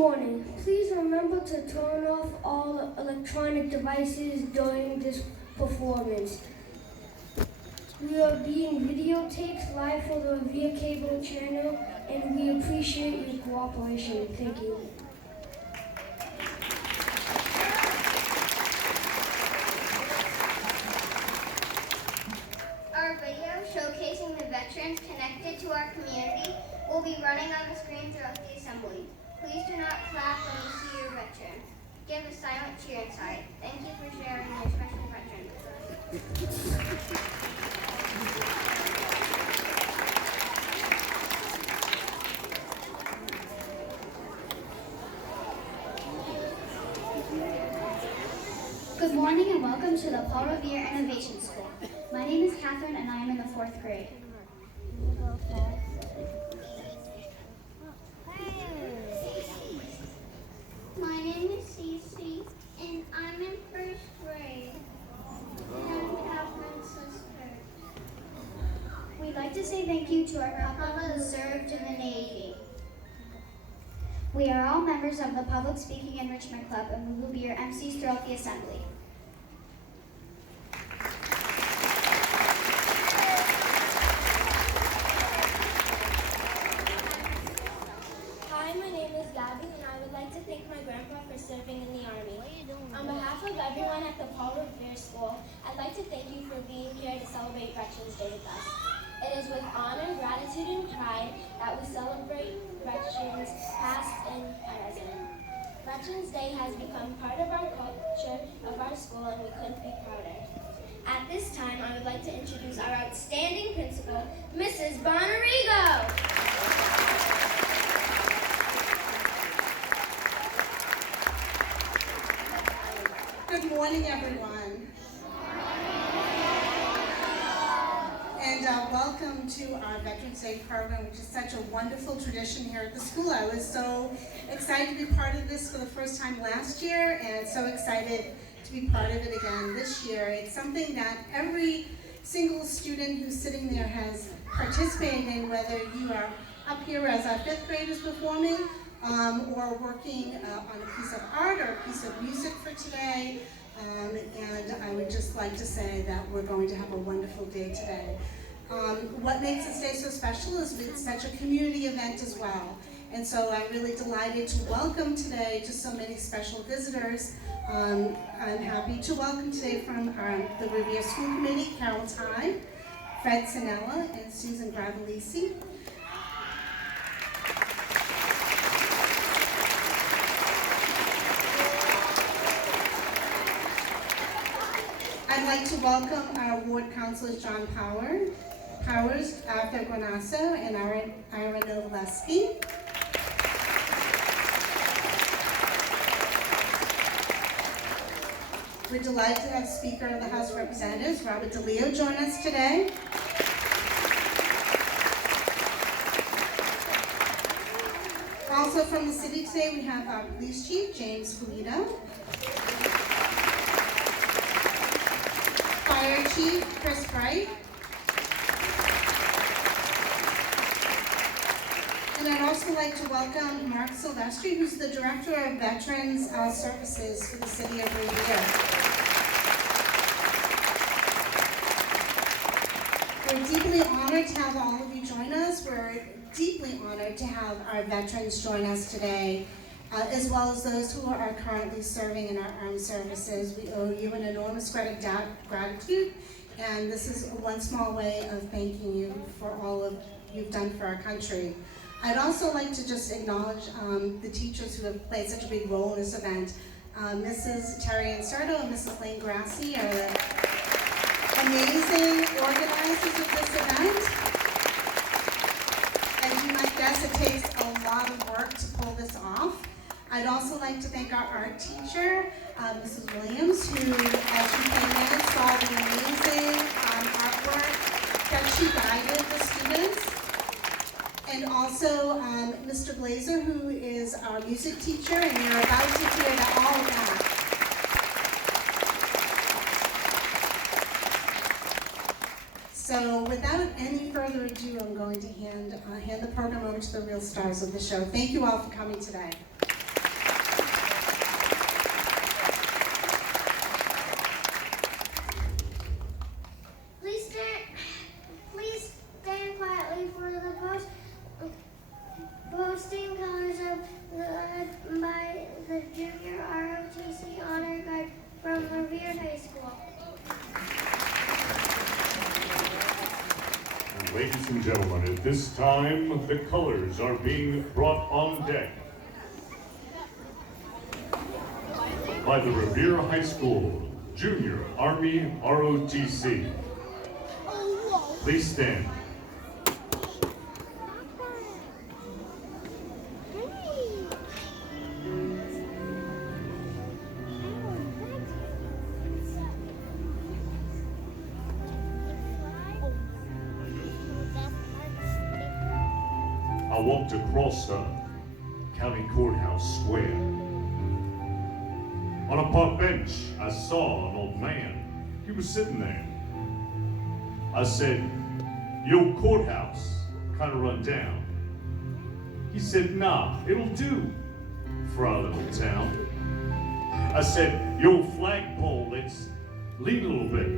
morning. Please remember to turn off all electronic devices during this performance. We are being videotaped live for the Revere cable channel, and we appreciate your cooperation. Thank you. Our video showcasing the veterans connected to our community will be running on the screen throughout the assembly. Please do not clap when you see your veteran. Give a silent cheer inside. Thank you for sharing your special veteran with us. Good morning and welcome to the Paul Revere Innovation School. My name is Catherine and I am in the 4th grade. My name is Cece and I'm in 1st grade. I'm Catherine's sister. We'd like to say thank you to our papa who served in the Navy. We are all members of the Public Speaking Enrichment Club and we will be your MCs throughout the assembly. Hi, my name is Gabby, and I would like to thank my grandpa for serving in the Army. On behalf of everyone at the Paul Revere School, I'd like to thank you for being here to celebrate Veterans Day with us. It is with honor, gratitude, and pride that we celebrate veterans past and present. Veterans Day has become part of our culture of our school, and we couldn't be prouder. At this time, I would like to introduce our outstanding principal, Mrs. Bonarigo. Good morning, everyone. And welcome to our Veterans Day program, which is such a wonderful tradition here at the school. I was so excited to be part of this for the first time last year, and so excited to be part of it again this year. It's something that every single student who's sitting there has participated in, whether you are up here as our 5th graders performing, or working on a piece of art or a piece of music for today. And I would just like to say that we're going to have a wonderful day today. What makes this day so special is it's such a community event as well. And so I'm really delighted to welcome today just so many special visitors. I'm happy to welcome today from the Revere School Committee, Carol Ty, Fred Sinella, and Susan Gravelisi. I'd like to welcome our ward councilors John Powers, Arthur Guanasso, and Ira Novoleski. We're delighted to have Speaker of the House of Representatives, Robert DeLeo, join us today. Also from the city today, we have our police chief, James Polito. Fire Chief Chris Bright. And I'd also like to welcome Mark Silvestri, who's the Director of Veterans Services for the City of Revere. We're deeply honored to have all of you join us. We're deeply honored to have our veterans join us today, as well as those who are currently serving in our armed services. We owe you an enormous gratitude, and this is one small way of thanking you for all of you've done for our country. I'd also like to just acknowledge the teachers who have played such a big role in this event. Mrs. Terry Inserto and Mrs. Lane Grassi are the amazing organizers of this event. As you might guess, it takes a lot of work to pull this off. I'd also like to thank our art teacher, Mrs. Williams, who, as you came in, saw the amazing artwork that she guided the students. And also Mr. Glazer, who is our music teacher, and you're about to hear all of that. So without any further ado, I'm going to hand the program over to the real stars of the show. Thank you all for coming today. Ladies and gentlemen, at this time, the colors are being brought on deck by the Revere High School Junior Army ROTC. Please stand. I walked across County Courthouse Square. On a park bench, I saw an old man. He was sitting there. I said, "Your courthouse kind of run down." He said, "Nah, it'll do for our little town." I said, "Your flagpole, let's lean a little bit."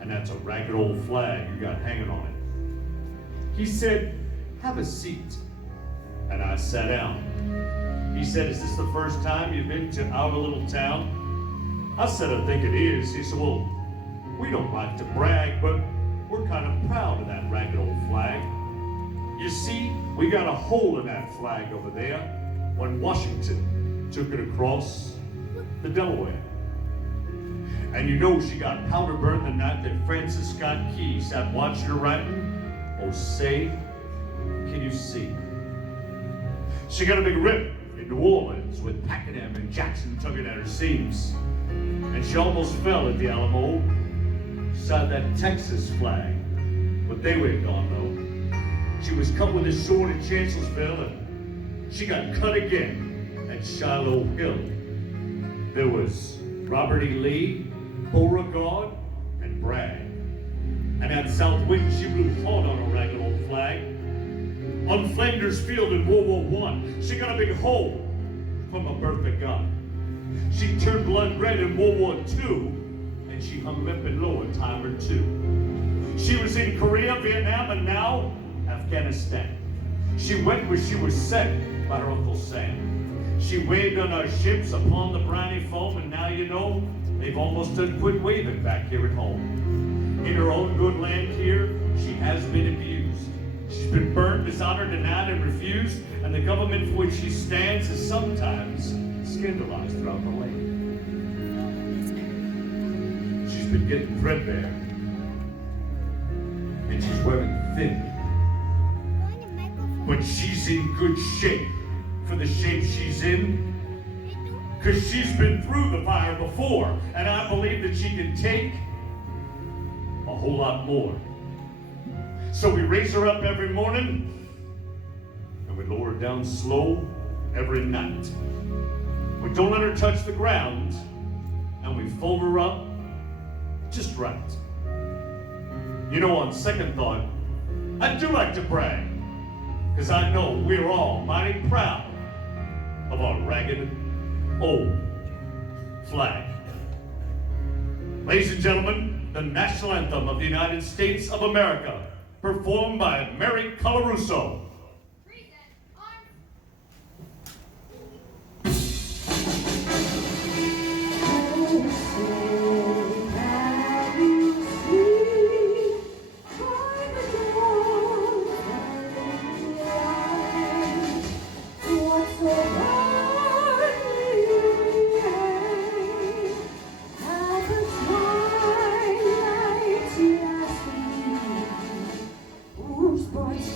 And that's a ragged old flag you got hanging on it. He said, "Have a seat." And I sat down. He said, "Is this the first time you've been to our little town?" I said, "I think it is." He said, "Well, we don't like to brag, but we're kind of proud of that ragged old flag. You see, we got a hole in that flag over there when Washington took it across the Delaware. And you know she got powder burned the night that Francis Scott Key sat watching her writing. Oh, say, can you see? She got a big rip in New Orleans with Pakenham and Jackson tugging at her seams. And she almost fell at the Alamo beside that Texas flag. But they were gone though. She was cut with a sword in Chancellorsville, and she got cut again at Shiloh Hill. There was Robert E. Lee, Beauregard, and Bragg. And at South Wind, she blew hard on a ragged old flag. On Flanders Field in World War I, she got a big hole from a Bertha gun. She turned blood red in World War II, and she hung limp and low a time or two. She was in Korea, Vietnam, and now Afghanistan. She went where she was sent by her Uncle Sam. She waved on our ships upon the briny foam, and now you know, they've almost done quit waving back here at home. In her own good land here, she has been abused. She's been burned, dishonored, denied, and refused, and the government for which she stands is sometimes scandalized throughout the land. She's been getting threadbare, and she's wearing thin. But she's in good shape for the shape she's in, because she's been through the fire before, and I believe that she can take a whole lot more. So we raise her up every morning, and we lower her down slow every night. We don't let her touch the ground, and we fold her up just right. You know, on second thought, I do like to brag, because I know we're all mighty proud of our ragged old flag. Ladies and gentlemen, the national anthem of the United States of America, performed by Mary Colarusso. Whose voice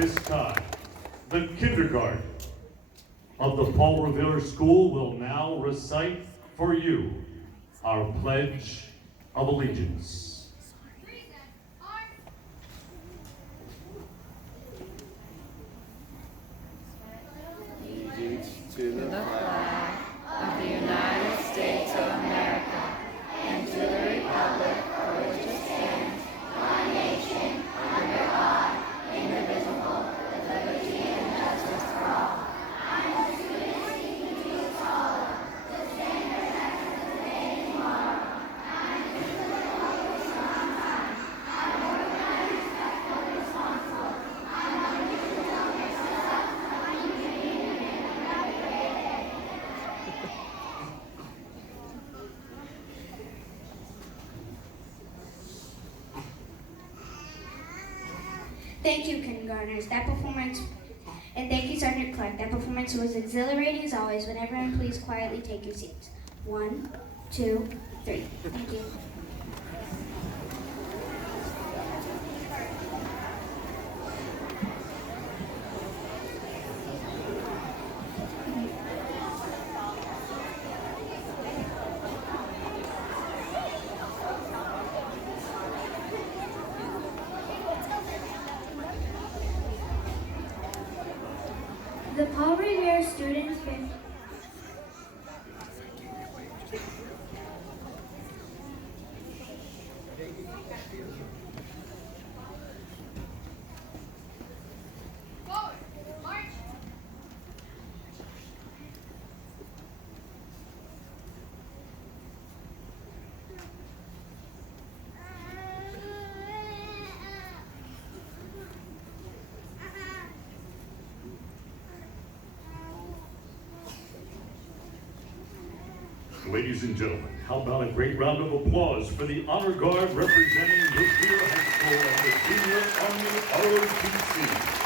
this time, the kindergarten of the Paul Revere School will now recite for you our Pledge of Allegiance. To the flag of the United States of America and to the republic for which it stands, one nation, under God, indivisible, with liberty and justice for all. Thank you, kindergartners. And thank you, Sergeant Clark. That performance was exhilarating as always. Would everyone please quietly take your seats? 1, 2, 3. Thank you. The Paul Revere students Ladies and gentlemen, how about a great round of applause for the Honor Guard representing Revere High School and the Junior Army ROTC.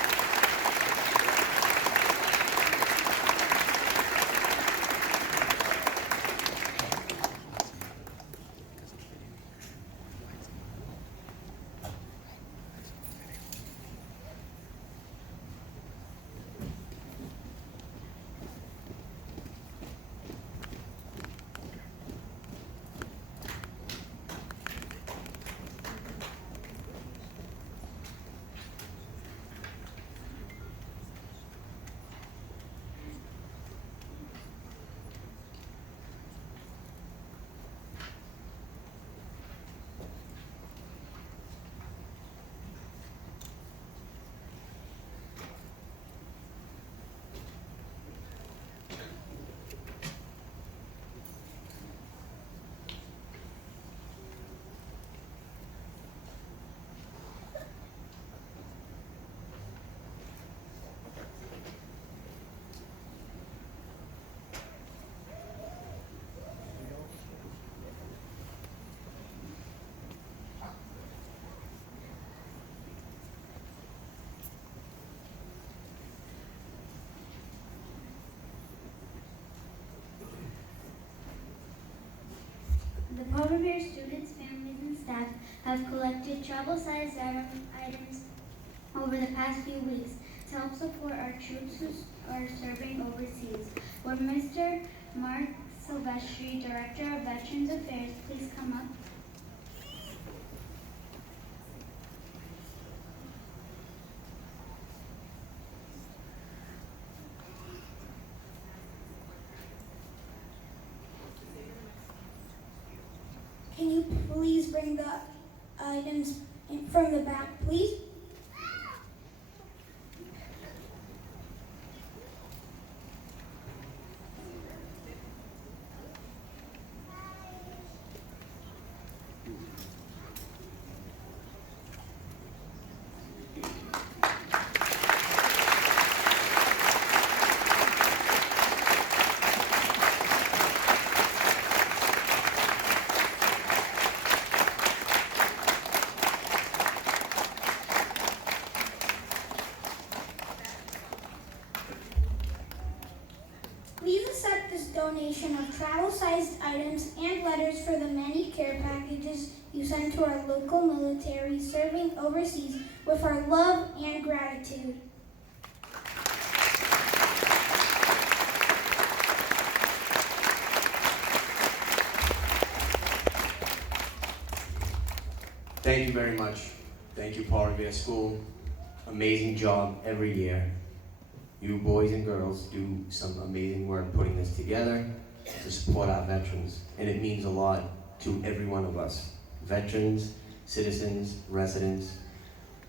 The Paul Revere students, families, and staff have collected travel-sized items over the past few weeks to help support our troops who are serving overseas. Would Mr. Mark Silvestri, Director of Veterans Affairs, please come up? Can you please bring the items from the back, please? travel-sized items, and letters for the many care packages you send to our local military serving overseas with our love and gratitude. Thank you very much. Thank you, Paul Revere School. Amazing job every year. You boys and girls do some amazing work putting this together to support our veterans, and it means a lot to every one of us. Veterans, citizens, residents,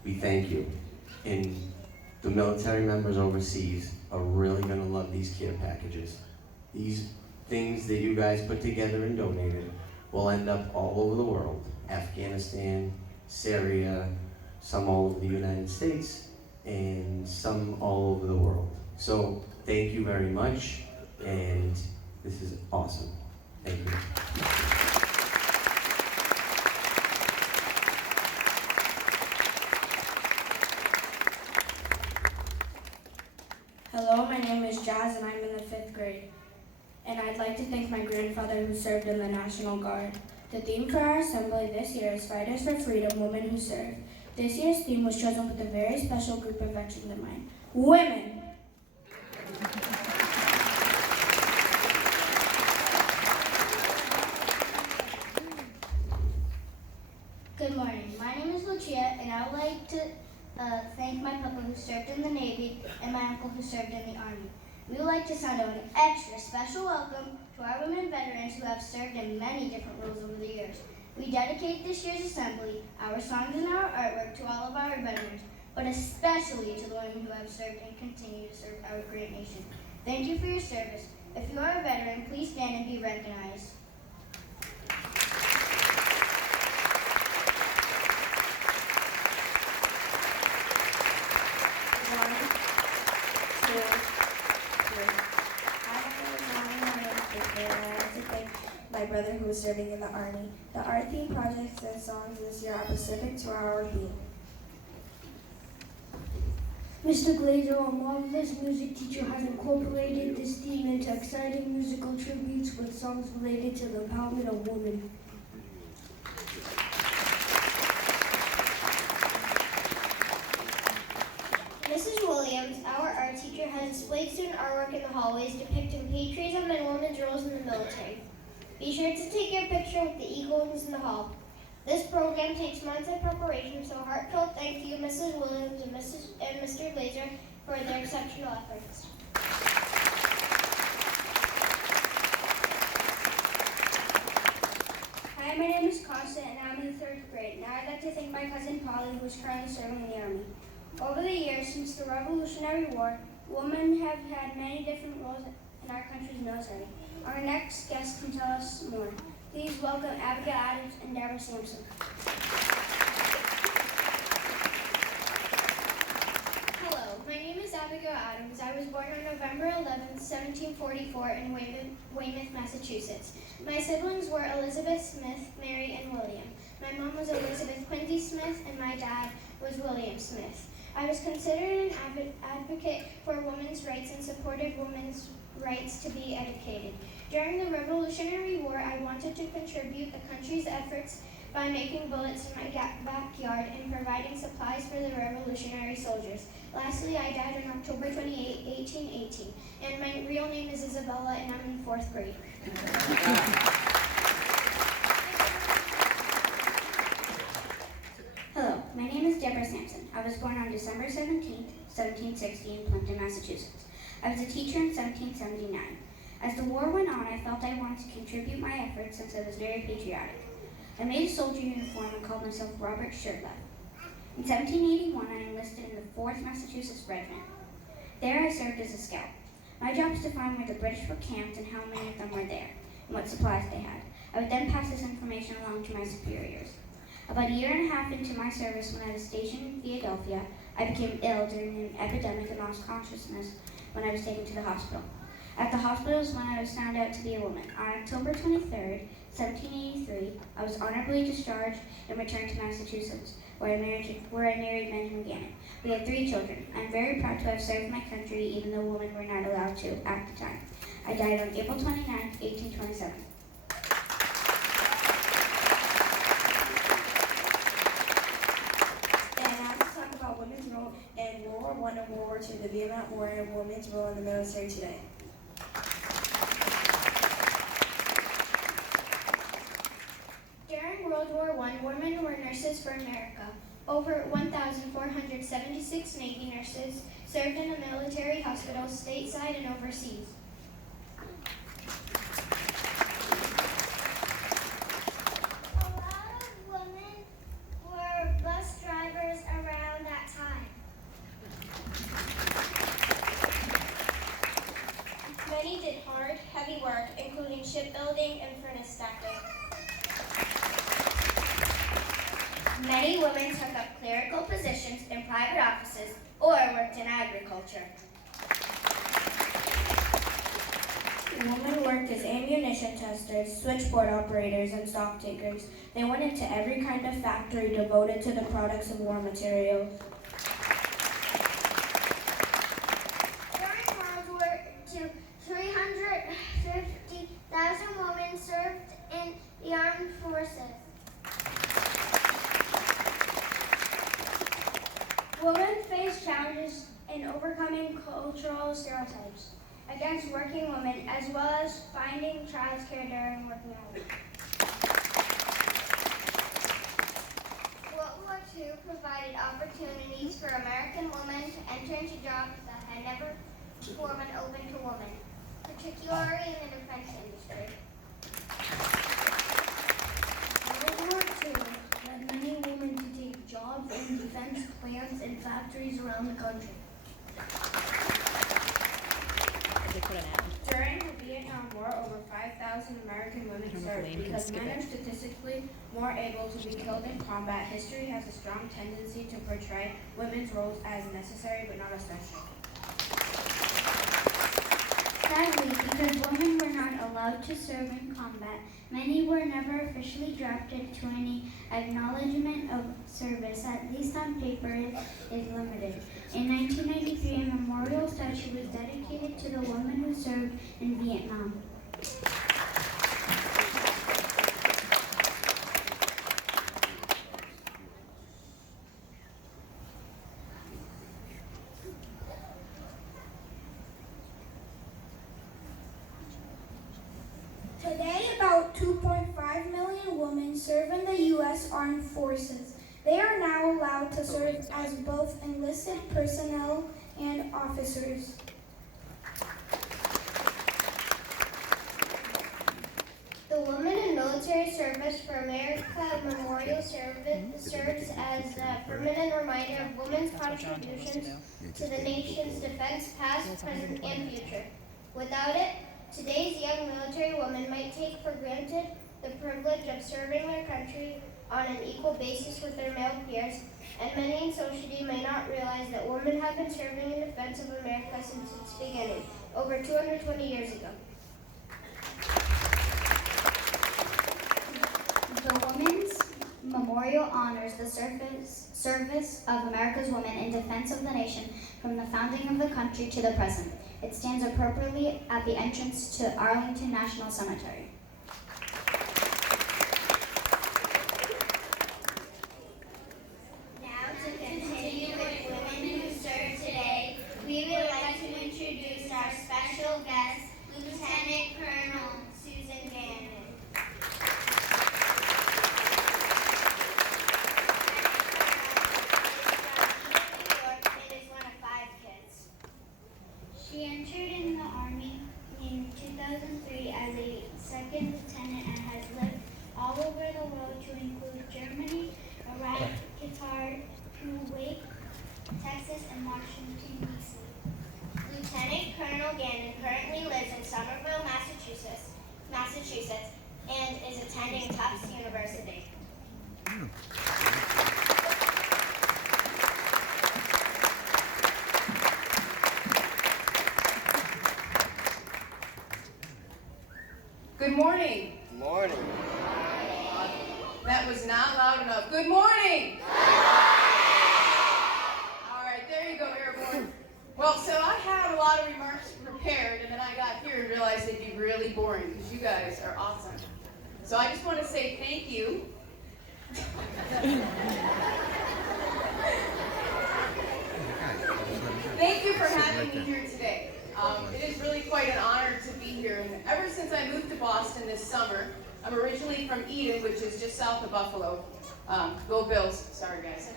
we thank you. And the military members overseas are really gonna love these care packages. These things that you guys put together and donated will end up all over the world. Afghanistan, Syria, some all over the United States, and some all over the world. So thank you very much, and this is awesome. Thank you. Hello, my name is Jazz and I'm in the 5th grade. And I'd like to thank my grandfather who served in the National Guard. The theme for our assembly this year is Fighters for Freedom, Women Who Serve. This year's theme was chosen with a very special group of veterans in mind. Women! Good morning. My name is Lucia, and I would like to thank my papa who served in the Navy and my uncle who served in the Army. We would like to send out an extra special welcome to our women veterans who have served in many different roles over the years. We dedicate this year's assembly, our songs and our artwork to all of our veterans, but especially to the women who have served and continue to serve our great nation. Thank you for your service. If you are a veteran, please stand and be recognized. My brother who was serving in the Army. The art theme projects and songs this year are specific to our theme. Mr. Glazer, our marvelous music teacher, has incorporated this theme into exciting musical tributes with songs related to the empowerment of women. Mrs. Williams, our art teacher, has displayed student artwork in the hallways depicting patriotism and women's roles in the military. Be sure to take your picture with the eagles in the hall. This program takes months of preparation, so heartfelt thank you, Mrs. Williams and Mr. Glazer, for their exceptional efforts. Hi, my name is Constance and I'm in the 3rd grade. Now I'd like to thank my cousin Polly who is currently serving in the Army. Over the years, since the Revolutionary War, women have had many different roles in our country's military. Our next guest can tell us more. Please welcome Abigail Adams and Deborah Sampson. Hello, my name is Abigail Adams. I was born on November 11, 1744 in Weymouth, Massachusetts. My siblings were Elizabeth Smith, Mary, and William. My mom was Elizabeth Quincy Smith, and my dad was William Smith. I was considered an advocate for women's rights and supported women's rights to be educated. During the Revolutionary War, I wanted to contribute the country's efforts by making bullets in my backyard and providing supplies for the Revolutionary soldiers. Lastly, I died on October 28, 1818, and my real name is Isabella, and I'm in 4th grade. Hello, my name is Deborah Sampson. I was born on December 17th, 1760 in Plimpton, Massachusetts. I was a teacher in 1779. As the war went on, I felt I wanted to contribute my efforts since I was very patriotic. I made a soldier uniform and called myself Robert Shirtleff. In 1781, I enlisted in the 4th Massachusetts Regiment. There I served as a scout. My job was to find where the British were camped and how many of them were there, and what supplies they had. I would then pass this information along to my superiors. About a year and a half into my service, when I was stationed in Philadelphia, I became ill during an epidemic and lost consciousness when I was taken to the hospital. At the hospital is when I was found out to be a woman. On October 23rd, 1783, I was honorably discharged and returned to Massachusetts, where I married Benjamin Gannon. We had 3 children. I'm very proud to have served my country, even though women were not allowed to at the time. I died on April 29, 1827. And now to talk about women's role in World War I and World War II, the Vietnam War, and women's role in the military today. During World War I, women were nurses for America. Over 1,476 Navy nurses served in the military hospitals stateside and overseas. A lot of women were bus drivers around that time. Many did hard, heavy work, including shipbuilding and furnace stacking. Many women took up clerical positions in private offices or worked in agriculture. Women worked as ammunition testers, switchboard operators, and stock takers. They went into every kind of factory devoted to the products of war materials. During World War II, 350,000 women served in the armed forces. Women face challenges in overcoming cultural stereotypes against working women, as well as finding childcare during working hours. World War II provided opportunities for American women to enter into jobs that had never before been open to women, particularly in the defense industry. World War II led many women to take jobs in defense plants and factories around the country. During the Vietnam War, over 5,000 American women served. Because men are statistically more able to be killed in combat, history has a strong tendency to portray women's roles as necessary but not essential. Sadly, because women were not allowed to serve in combat, many were never officially drafted to any acknowledgement of service, at least on paper, is limited. In 1993, a memorial statue was dedicated to the women who served in Vietnam. Today, about 2.5 million women serve in the U.S. Armed Forces. They are now allowed to serve as both enlisted personnel and officers. The Women in Military Service for America Memorial serves as a permanent reminder of women's contributions to the nation's defense, past, present, and future. Without it, today's young military women might take for granted the privilege of serving their country on an equal basis with their male peers, and many in society may not realize that women have been serving in defense of America since its beginning, over 220 years ago. The Women's Memorial honors the service of America's women in defense of the nation from the founding of the country to the present. It stands appropriately at the entrance to Arlington National Cemetery. Now, to continue with women who serve today, we would like to introduce our special guest, Lieutenant Colonel Susan Gannon. She entered in the Army in 2003 as a second lieutenant and has lived all over the world to include Germany, Iraq, Qatar, Kuwait, Texas, and Washington, D.C. Lieutenant Colonel Gannon currently lives in Somerville, Massachusetts, and is attending Tufts University. Good morning. Good morning. That was not loud enough. Good morning. All right, there you go, Airborne. Well, so I had a lot of remarks prepared, and then I got here and realized really boring because you guys are awesome. So I just want to say thank you. Thank you for having me here today. It is really quite an honor to be here. And ever since I moved to Boston this summer, I'm originally from Eden, which is just south of Buffalo. Go Bills. Sorry, guys.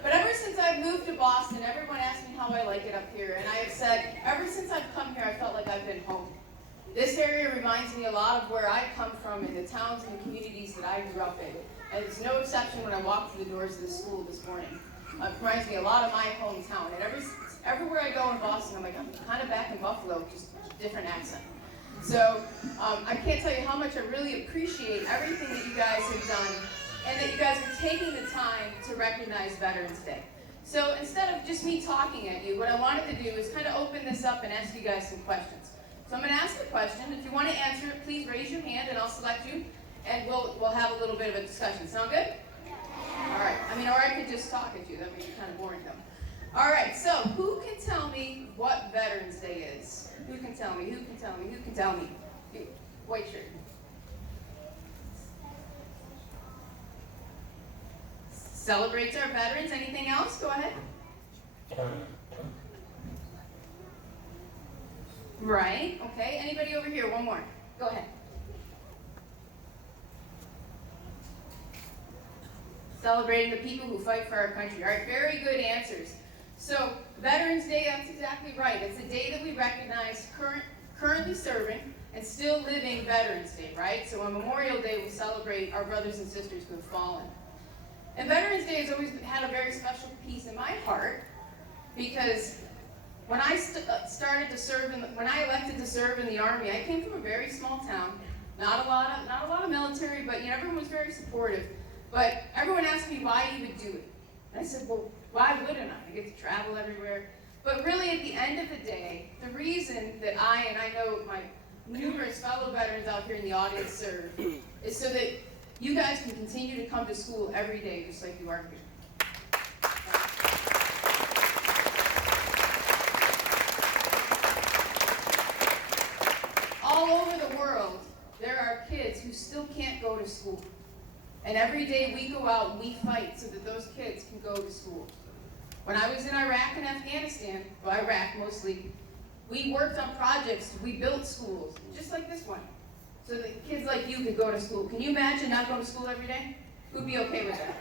But ever since I've moved to Boston, everyone asks me how I like it up here. And I have said, ever since I've come here, I felt like I've been home. This area reminds me a lot of where I come from and the towns and communities that I grew up in. And it's no exception when I walked through the doors of the school this morning. It reminds me a lot of my hometown. And everywhere I go in Boston, I'm like, I'm kind of back in Buffalo, just different accent. So I can't tell you how much I really appreciate everything that you guys have done and that you guys are taking the time to recognize Veterans Day. So instead of just me talking at you, what I wanted to do is kind of open this up and ask you guys some questions. So I'm going to ask a question. If you want to answer it, please raise your hand and I'll select you and we'll have a little bit of a discussion. Sound good? All right. Or I could just talk at you. That would be kind of boring though. All right. So who can tell me what Veterans Day is? Who can tell me? Who can tell me? Who can tell me? White shirt. Celebrates our veterans. Anything else? Go ahead. Right. Okay. Anybody over here? One more. Go ahead. Celebrating the people who fight for our country. All right. Very good answers. So Veterans Day, that's exactly right. It's a day that we recognize currently serving and still living Veterans Day, right? So on Memorial Day, we celebrate our brothers and sisters who have fallen. And Veterans Day has always had a very special piece in my heart because when I started to serve, when I elected to serve in the Army, I came from a very small town, not a lot of military, but everyone was very supportive. But everyone asked me why you would do it. And I said, well, why wouldn't I? I get to travel everywhere. But really, at the end of the day, the reason that I know my numerous fellow veterans out here in the audience serve is so that you guys can continue to come to school every day just like you are here. All over the world, there are kids who still can't go to school. And every day we go out and we fight so that those kids can go to school. When I was in Iraq and Afghanistan, well, Iraq mostly, we worked on projects, we built schools, just like this one, so that kids like you could go to school. Can you imagine not going to school every day? Who'd be okay with that?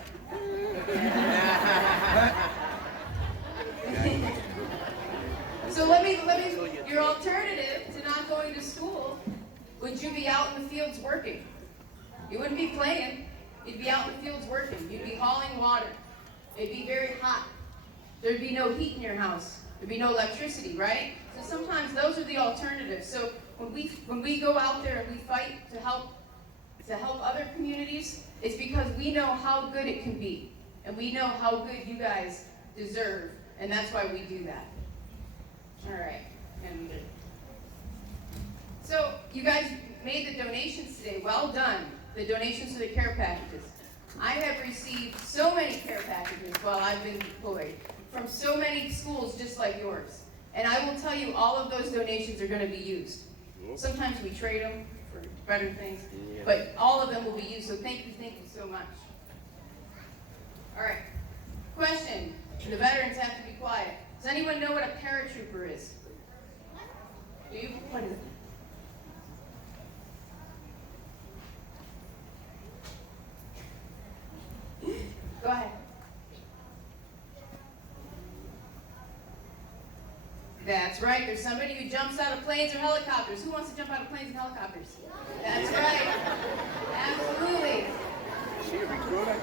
So let me, your alternative to not going to school, would you be out in the fields working? You wouldn't be playing. You'd be out in the fields working. You'd be hauling water. It'd be very hot. There'd be no heat in your house. There'd be no electricity, right? So sometimes those are the alternatives. So when we go out there and we fight to help other communities, it's because we know how good it can be. And we know how good you guys deserve. And that's why we do that. All right. And so you guys made the donations today. Well done. The donations to the care packages. I have received so many care packages while I've been employed from so many schools just like yours. And I will tell you, all of those donations are going to be used. Sometimes we trade them for better things, but all of them will be used. So thank you so much. All right. Question. The veterans have to be quiet. Does anyone know what a paratrooper is? Do you? What is it? Go ahead. That's right. There's somebody who jumps out of planes or helicopters. Who wants to jump out of planes and helicopters? That's right. Absolutely. Is she a recruiter?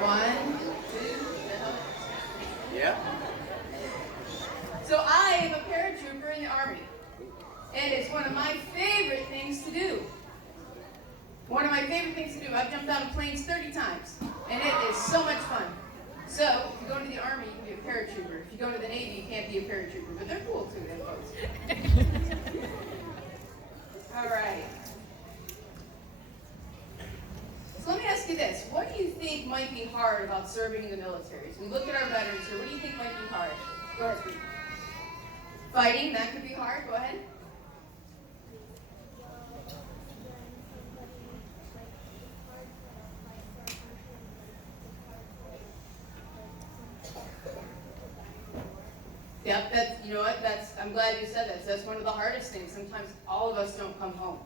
One, two, yeah. So I am a paratrooper in the Army. And it's one of my favorite things to do. One of my favorite things to do. I've jumped out of planes 30 times. And it is so much fun. So, if you go to the Army, you can be a paratrooper. If you go to the Navy, you can't be a paratrooper. But they're cool too, them folks. All right. So let me ask you this. What do you think think might be hard about serving in the military? As we look at our veterans here, what do you think might be hard? Go ahead, Steve. Fighting, that could be hard. Go ahead. Yep, that's, you know what, I'm glad you said that. That's one of the hardest things. Sometimes all of us don't come home,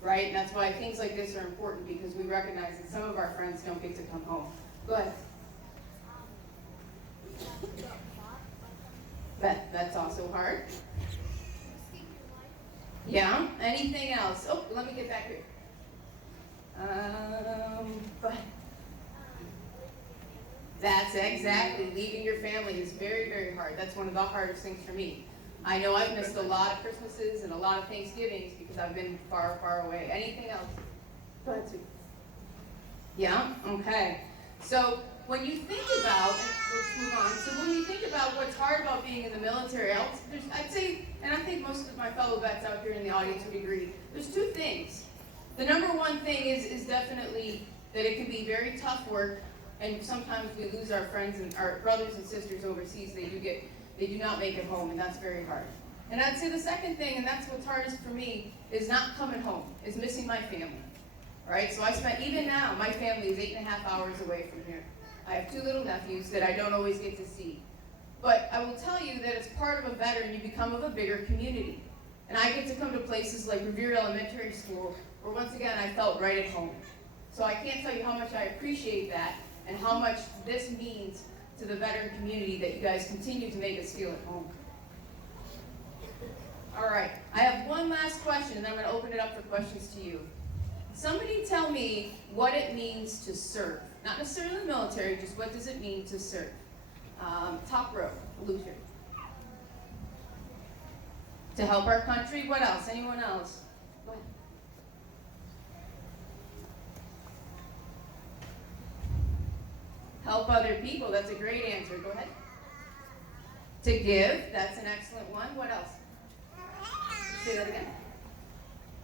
right? And that's why things like this are important, because we recognize that some of our friends don't get to come home. Go ahead. Beth, that's also hard. Yeah, anything else? Oh, let me get back here. Go ahead. That's exactly, leaving your family is very, very hard. That's one of the hardest things for me. I know I've missed a lot of Christmases and a lot of Thanksgivings because I've been far, far away. Anything else? Go ahead, Sue. Yeah, okay. So when you think about, let's move on. So when you think about what's hard about being in the military, I'd say, and I think most of my fellow vets out here in the audience would agree, there's two things. The number one thing is definitely that it can be very tough work. And sometimes we lose our friends and our brothers and sisters overseas. They do not make it home, and that's very hard. And I'd say the second thing, and that's what's hardest for me, is not coming home, is missing my family. All right, so even now, my family is 8.5 hours away from here. I have 2 little nephews that I don't always get to see. But I will tell you that as part of a veteran, you become of a bigger community. And I get to come to places like Revere Elementary School, where once again, I felt right at home. So I can't tell you how much I appreciate that, and how much this means to the veteran community that you guys continue to make us feel at home. All right, I have one last question, and I'm going to open it up for questions to you. Somebody tell me what it means to serve. Not necessarily in the military, just what does it mean to serve? Top row, Luther. To help our country, what else? Anyone else? Go ahead. Help other people, that's a great answer. Go ahead. To give, that's an excellent one. What else? Say that again.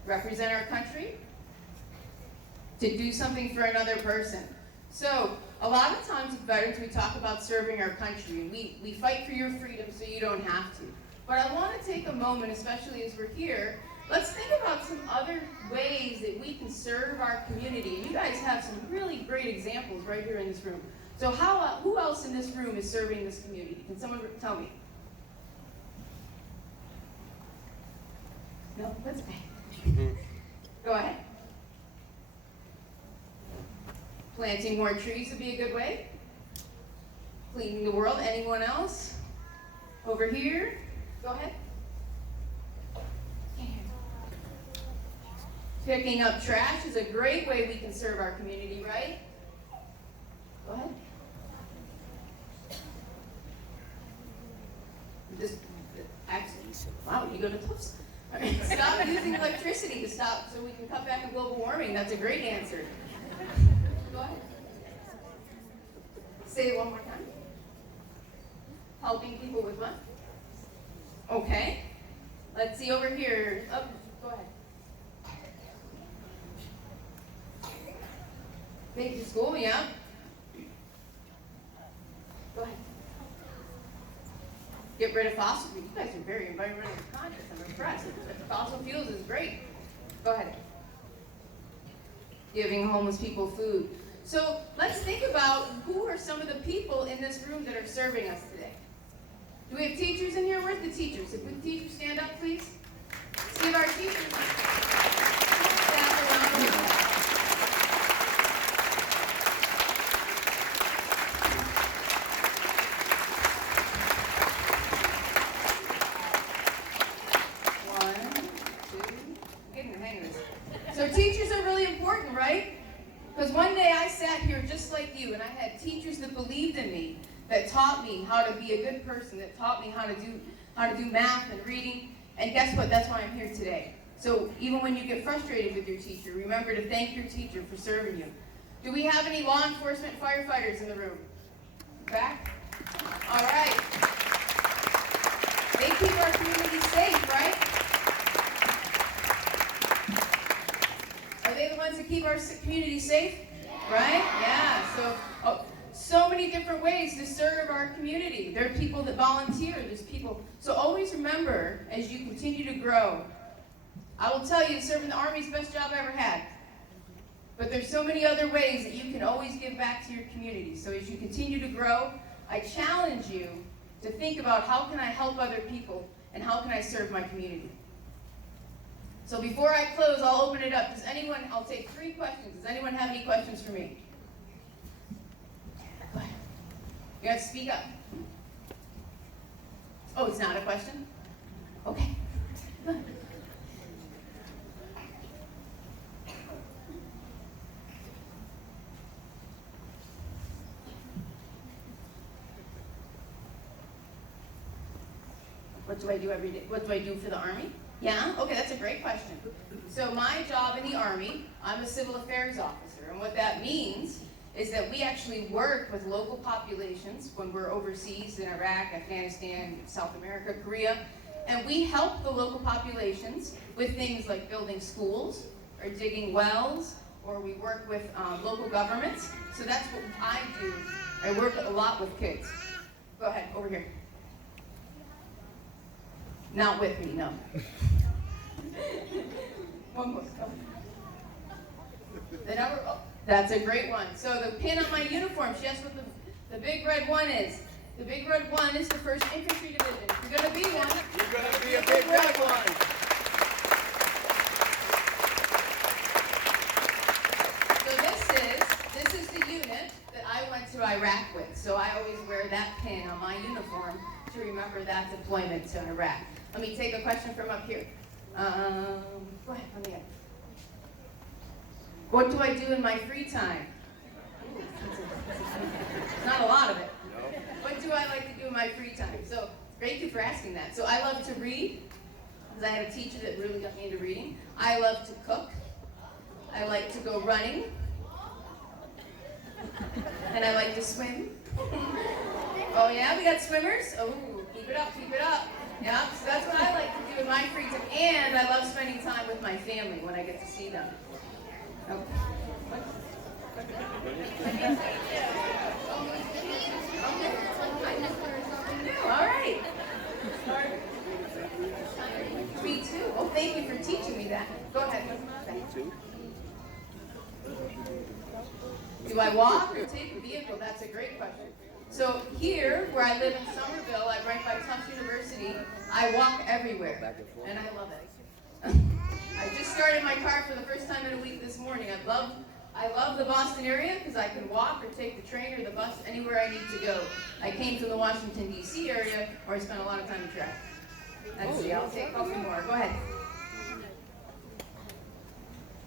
Represent our country. To do something for another person. So, a lot of times with veterans, we talk about serving our country, and we fight for your freedom so you don't have to. But I want to take a moment, especially as we're here, let's think about some other ways that we can serve our community. And you guys have some really great examples right here in this room. So who else in this room is serving this community? Can someone tell me? No, that's okay. Go ahead. Planting more trees would be a good way. Cleaning the world. Anyone else? Over here. Go ahead. Picking up trash is a great way we can serve our community, right? Go ahead. Wow, you go to Tufts. All right. Stop using electricity to stop so we can cut back on global warming. That's a great answer. Go ahead. Say it one more time. Helping people with what? Okay. Let's see over here. Oh, go ahead. Baby school, yeah. Go ahead. Get rid of fossil fuels. You guys are very environmentally conscious. I'm impressed. Fossil fuels is great. Go ahead. Giving homeless people food. So let's think about who are some of the people in this room that are serving us today. Do we have teachers in here? Where's the teachers? If the teachers stand up, please. Let's give our teachers staff a round of applause. So teachers are really important, right? Because one day I sat here just like you, and I had teachers that believed in me, that taught me how to be a good person, that taught me how to do math and reading. And guess what? That's why I'm here today. So even when you get frustrated with your teacher, remember to thank your teacher for serving you. Do we have any law enforcement firefighters in the room? Back? All right. They keep our community safe, right? Are they the ones that keep our community safe? right? Yeah, so many different ways to serve our community. There are people that volunteer, there's people. So always remember, as you continue to grow, I will tell you, serving the Army is the best job I ever had. But there's so many other ways that you can always give back to your community. So as you continue to grow, I challenge you to think about how can I help other people and how can I serve my community. So before I close, I'll open it up. I'll take 3 questions. Does anyone have any questions for me? Go ahead. You have to speak up. Oh, it's not a question? Okay. Go ahead. What do I do every day? What do I do for the Army? Yeah? Okay, that's a great question. So my job in the Army, I'm a civil affairs officer, and what that means is that we actually work with local populations when we're overseas in Iraq, Afghanistan, South America, Korea, and we help the local populations with things like building schools or digging wells, or we work with local governments. So that's what I do. I work a lot with kids. Go ahead, over here. Not with me, no. One more. The number, that's a great one. So the pin on my uniform, she asked what the big red one is. The big red one is the 1st Infantry Division. If you're going to be one, You're going to be a big red one. So this is the unit that I went to Iraq with. So I always wear that pin on my uniform to remember that deployment to Iraq. Let me take a question from up here. Go ahead, let me up. What do I do in my free time? Not a lot of it. No. What do I like to do in my free time? So, thank you for asking that. So I love to read, because I had a teacher that really got me into reading. I love to cook. I like to go running. And I like to swim. Oh yeah, we got swimmers? Oh, keep it up, keep it up. Yeah, so that's what I like to do in my free time. And I love spending time with my family when I get to see them. Oh. All right. Me too. Well, thank you for teaching me that. Go ahead. Do I walk or take a vehicle? That's a great question. So here, where I live in Somerville, I'm right by Tufts University. I walk everywhere, and I love it. I just started my car for the first time in a week this morning. I love the Boston area because I can walk or take the train or the bus anywhere I need to go. I came from the Washington, D.C. area where I spent a lot of time in traffic. Let's see, I'll take a couple more. Go ahead.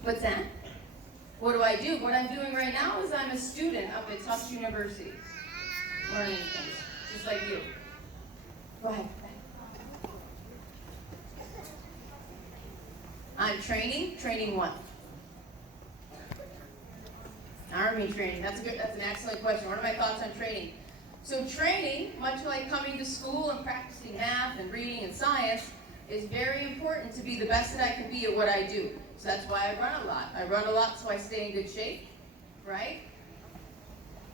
What's that? What do I do? What I'm doing right now is I'm a student up at Tufts University. Learning things, just like you. Go ahead. I'm training what? Army training, that's an excellent question. What are my thoughts on training? So training, much like coming to school and practicing math and reading and science, is very important to be the best that I can be at what I do. So that's why I run a lot. I run a lot so I stay in good shape, right?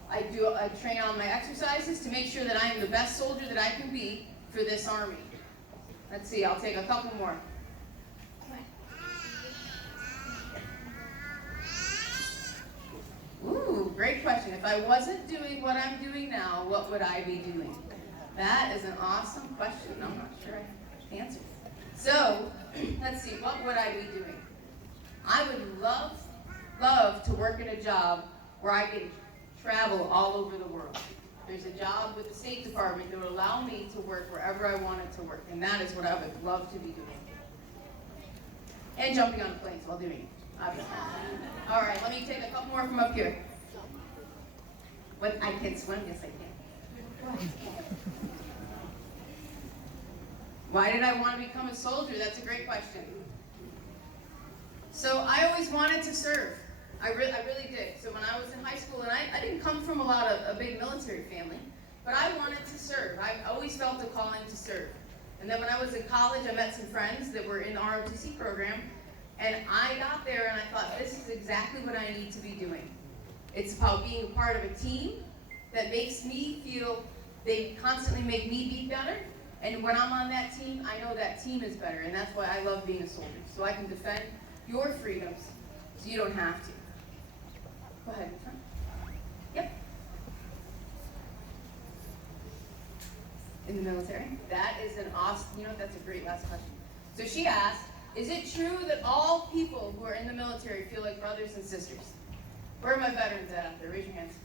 I train on my exercises to make sure that I am the best soldier that I can be for this Army. Let's see, I'll take a couple more. Ooh, great question. If I wasn't doing what I'm doing now, what would I be doing? That is an awesome question. I'm not sure I can answer. So, let's see, what would I be doing? I would love to work in a job where I can travel all over the world. There's a job with the State Department that would allow me to work wherever I wanted to work, and that is what I would love to be doing. And jumping on planes while doing it, obviously. All right, let me take a couple more from up here. What, I can swim? Yes, I can. Why did I want to become a soldier? That's a great question. So I always wanted to serve. I really did. So when I was in high school, and I didn't come from a big military family, but I wanted to serve. I always felt a calling to serve. And then when I was in college, I met some friends that were in the ROTC program, and I got there and I thought, this is exactly what I need to be doing. It's about being a part of a team that makes me feel they constantly make me be better. And when I'm on that team, I know that team is better. And that's why I love being a soldier. So I can defend your freedoms so you don't have to. Go ahead, in front. Yep. In the military? That is an awesome, that's a great last question. So she asked, is it true that all people who are in the military feel like brothers and sisters? Where are my veterans at out there? Raise your hands.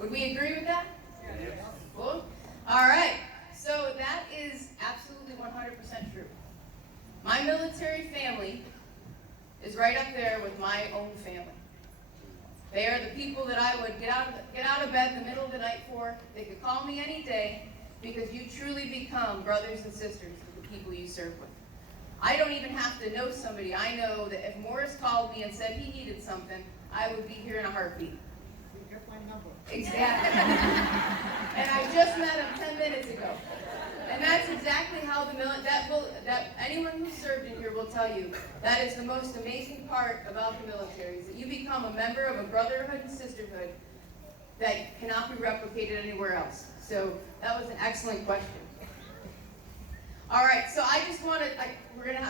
Would we agree with that? Yes. Cool. All right. So that is absolutely 100% true. My military family is right up there with my own family. They are the people that I would get out of bed in the middle of the night for. They could call me any day because you truly become brothers and sisters of the people you serve with. I don't even have to know somebody. I know that if Morris called me and said he needed something, I would be here in a heartbeat. Get my number. Exactly. And I just met him 10 minutes ago. And that's exactly how that anyone who served in here will tell you, that is the most amazing part about the military, is that you become a member of a brotherhood and sisterhood that cannot be replicated anywhere else. So that was an excellent question. All right, so I just want to,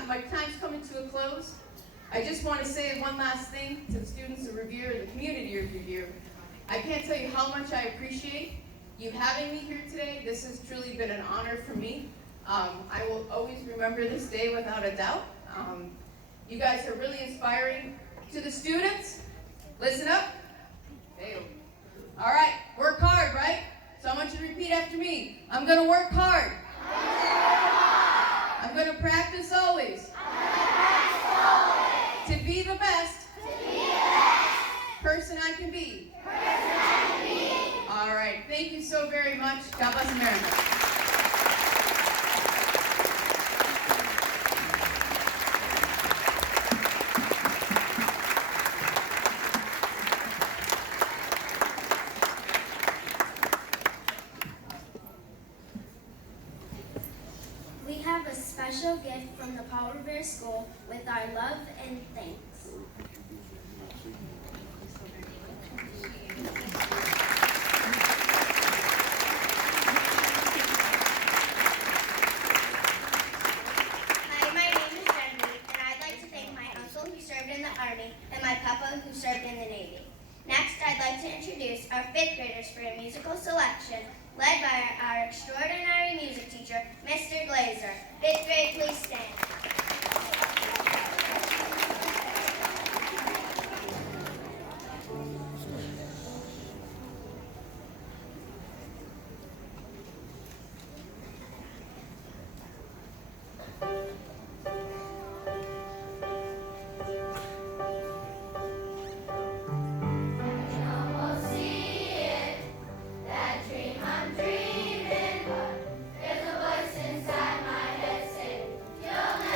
my time's coming to a close. I just want to say one last thing to the students of Revere, the community of Revere. I can't tell you how much I appreciate you having me here today. This has truly been an honor for me. I will always remember this day without a doubt. You guys are really inspiring. To the students, listen up. Hey. All right, work hard, right? So I want you to repeat after me. I'm going to work hard. I'm going to practice always. To be the best. Person I can be. All right, thank you so very much. God bless America. We have a special gift from the Revere School with our love and thanks. Hi, my name is Jenny, and I'd like to thank my uncle who served in the Army and my papa who served in the Navy. Next, I'd like to introduce our 5th graders for a musical selection led by our extraordinary music teacher, Mr. Glazer. 5th grade, please stand. Dreaming, but there's a voice inside my head saying, you'll never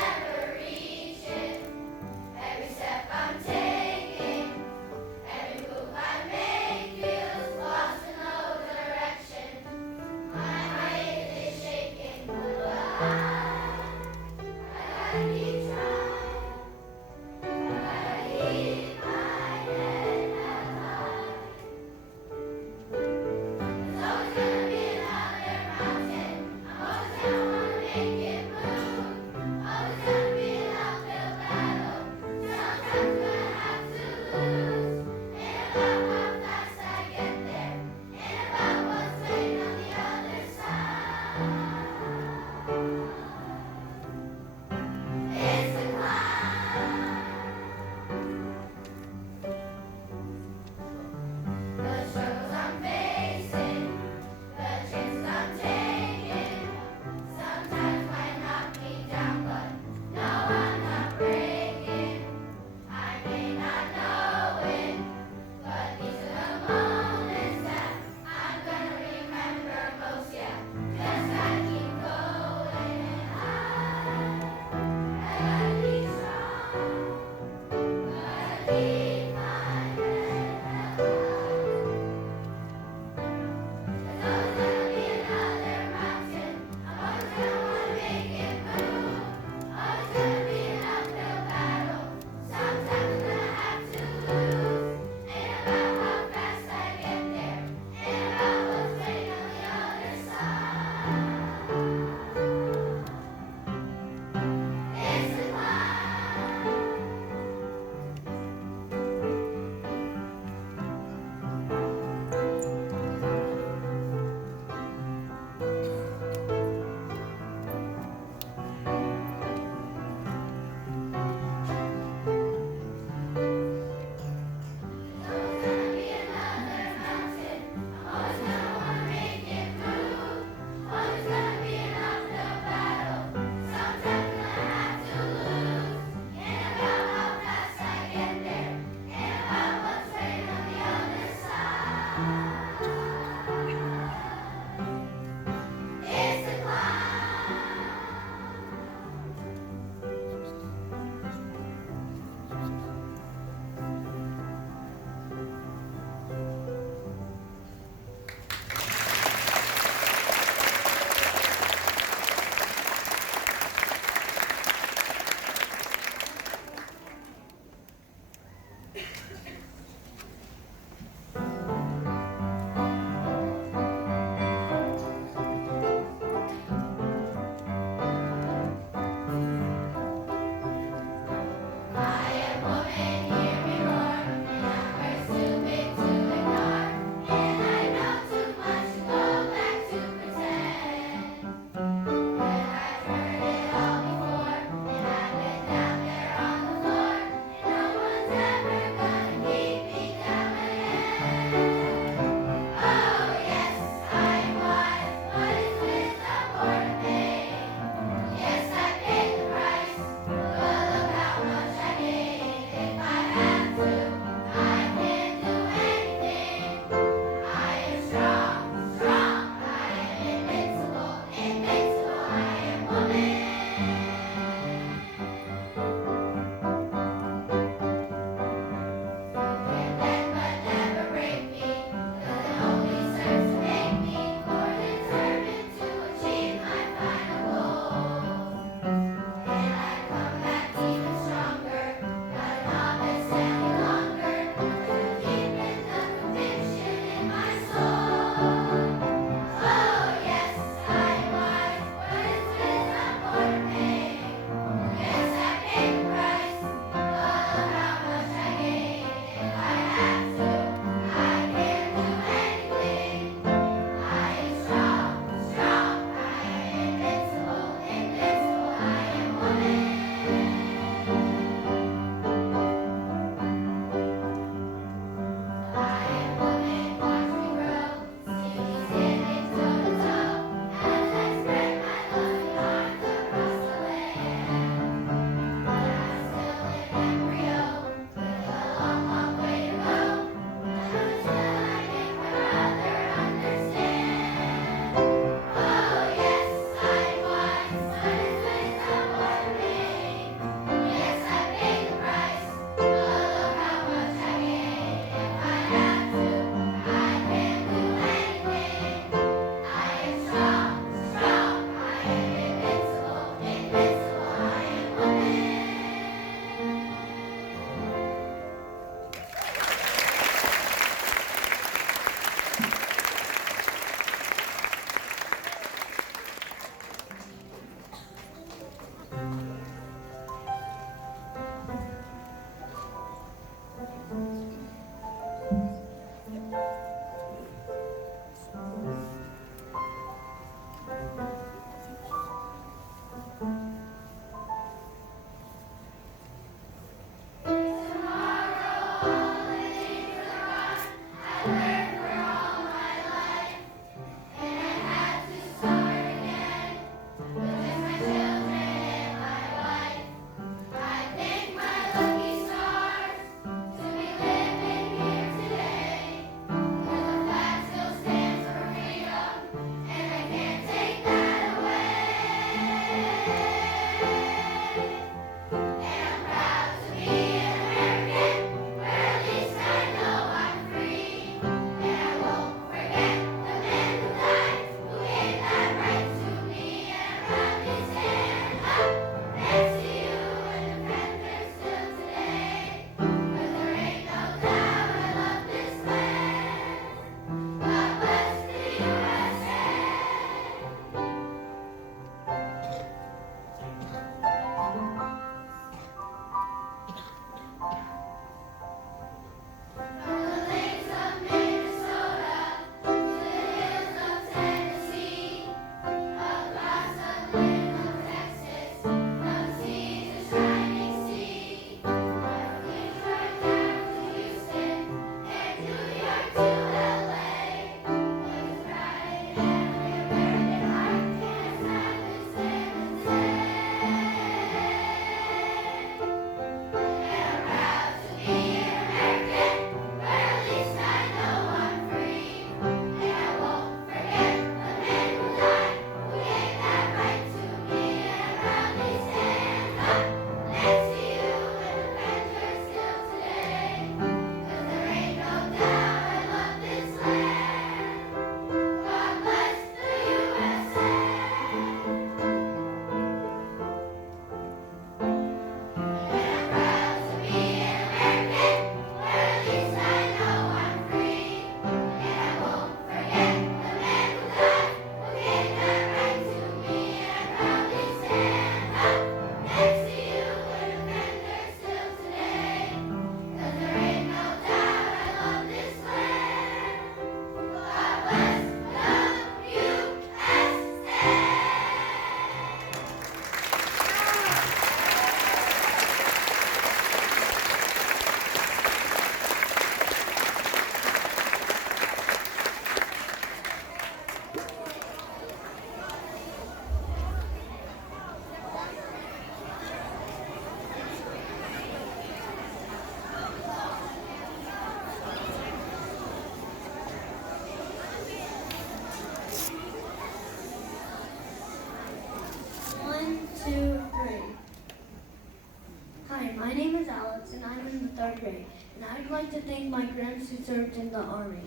3rd grade, and I'd like to thank my gramps who served in the Army.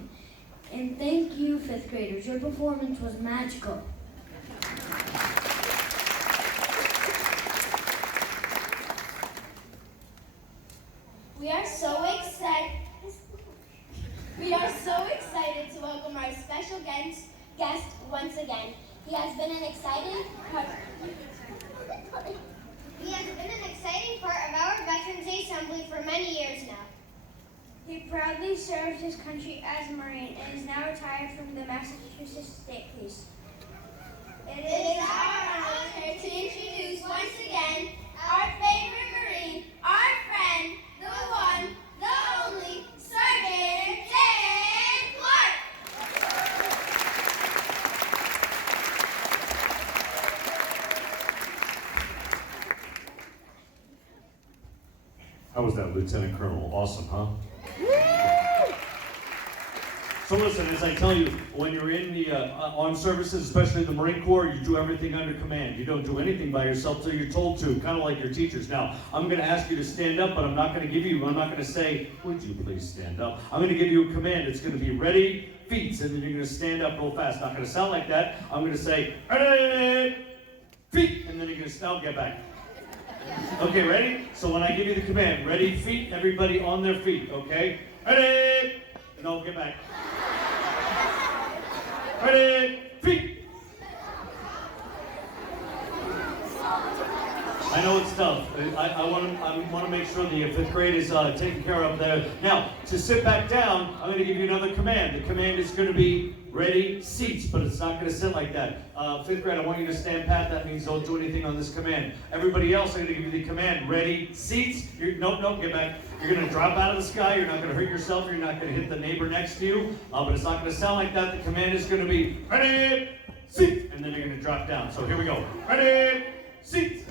And thank you, 5th graders. Your performance was magical. We are so excited to welcome our special guest once again. He has been an exciting part of our Veterans Day Assembly for many years now. He proudly served his country as a Marine and is now retired from the Massachusetts State Police. It is our honor to introduce once again our favorite Marine, our friend, the one, the only, Sergeant Dan Clark. How was that, Lieutenant Colonel? Awesome, huh? So listen, as I tell you, when you're in the armed services, especially the Marine Corps, you do everything under command. You don't do anything by yourself till you're told to, kind of like your teachers. Now, I'm going to ask you to stand up, but I'm not going to say, would you please stand up? I'm going to give you a command. It's going to be ready, feet, and then you're going to stand up real fast. Not going to sound like that. I'm going to say, ready, feet, and then you're going to now get back. Okay, ready? So when I give you the command, ready, feet, everybody on their feet, okay? Ready, no, get back. Ready, feet. I know it's tough. I want to make sure the 5th grade is taken care of there. Now, to sit back down, I'm going to give you another command. The command is going to be ready, seats, but it's not going to sit like that. 5th grade, I want you to stand pat. That means don't do anything on this command. Everybody else, I'm going to give you the command. Ready, seats. Nope, get back. You're going to drop out of the sky. You're not going to hurt yourself. You're not going to hit the neighbor next to you. But it's not going to sound like that. The command is going to be ready, seat, and then you're going to drop down. So here we go. Ready, seat.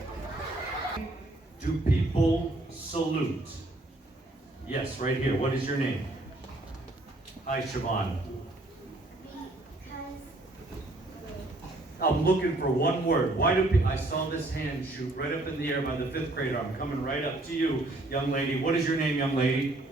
Do people salute? Yes, right here. What is your name? Hi, Siobhan. I'm looking for one word. Why do people... I saw this hand shoot right up in the air by the 5th grader. I'm coming right up to you, young lady. What is your name, young lady?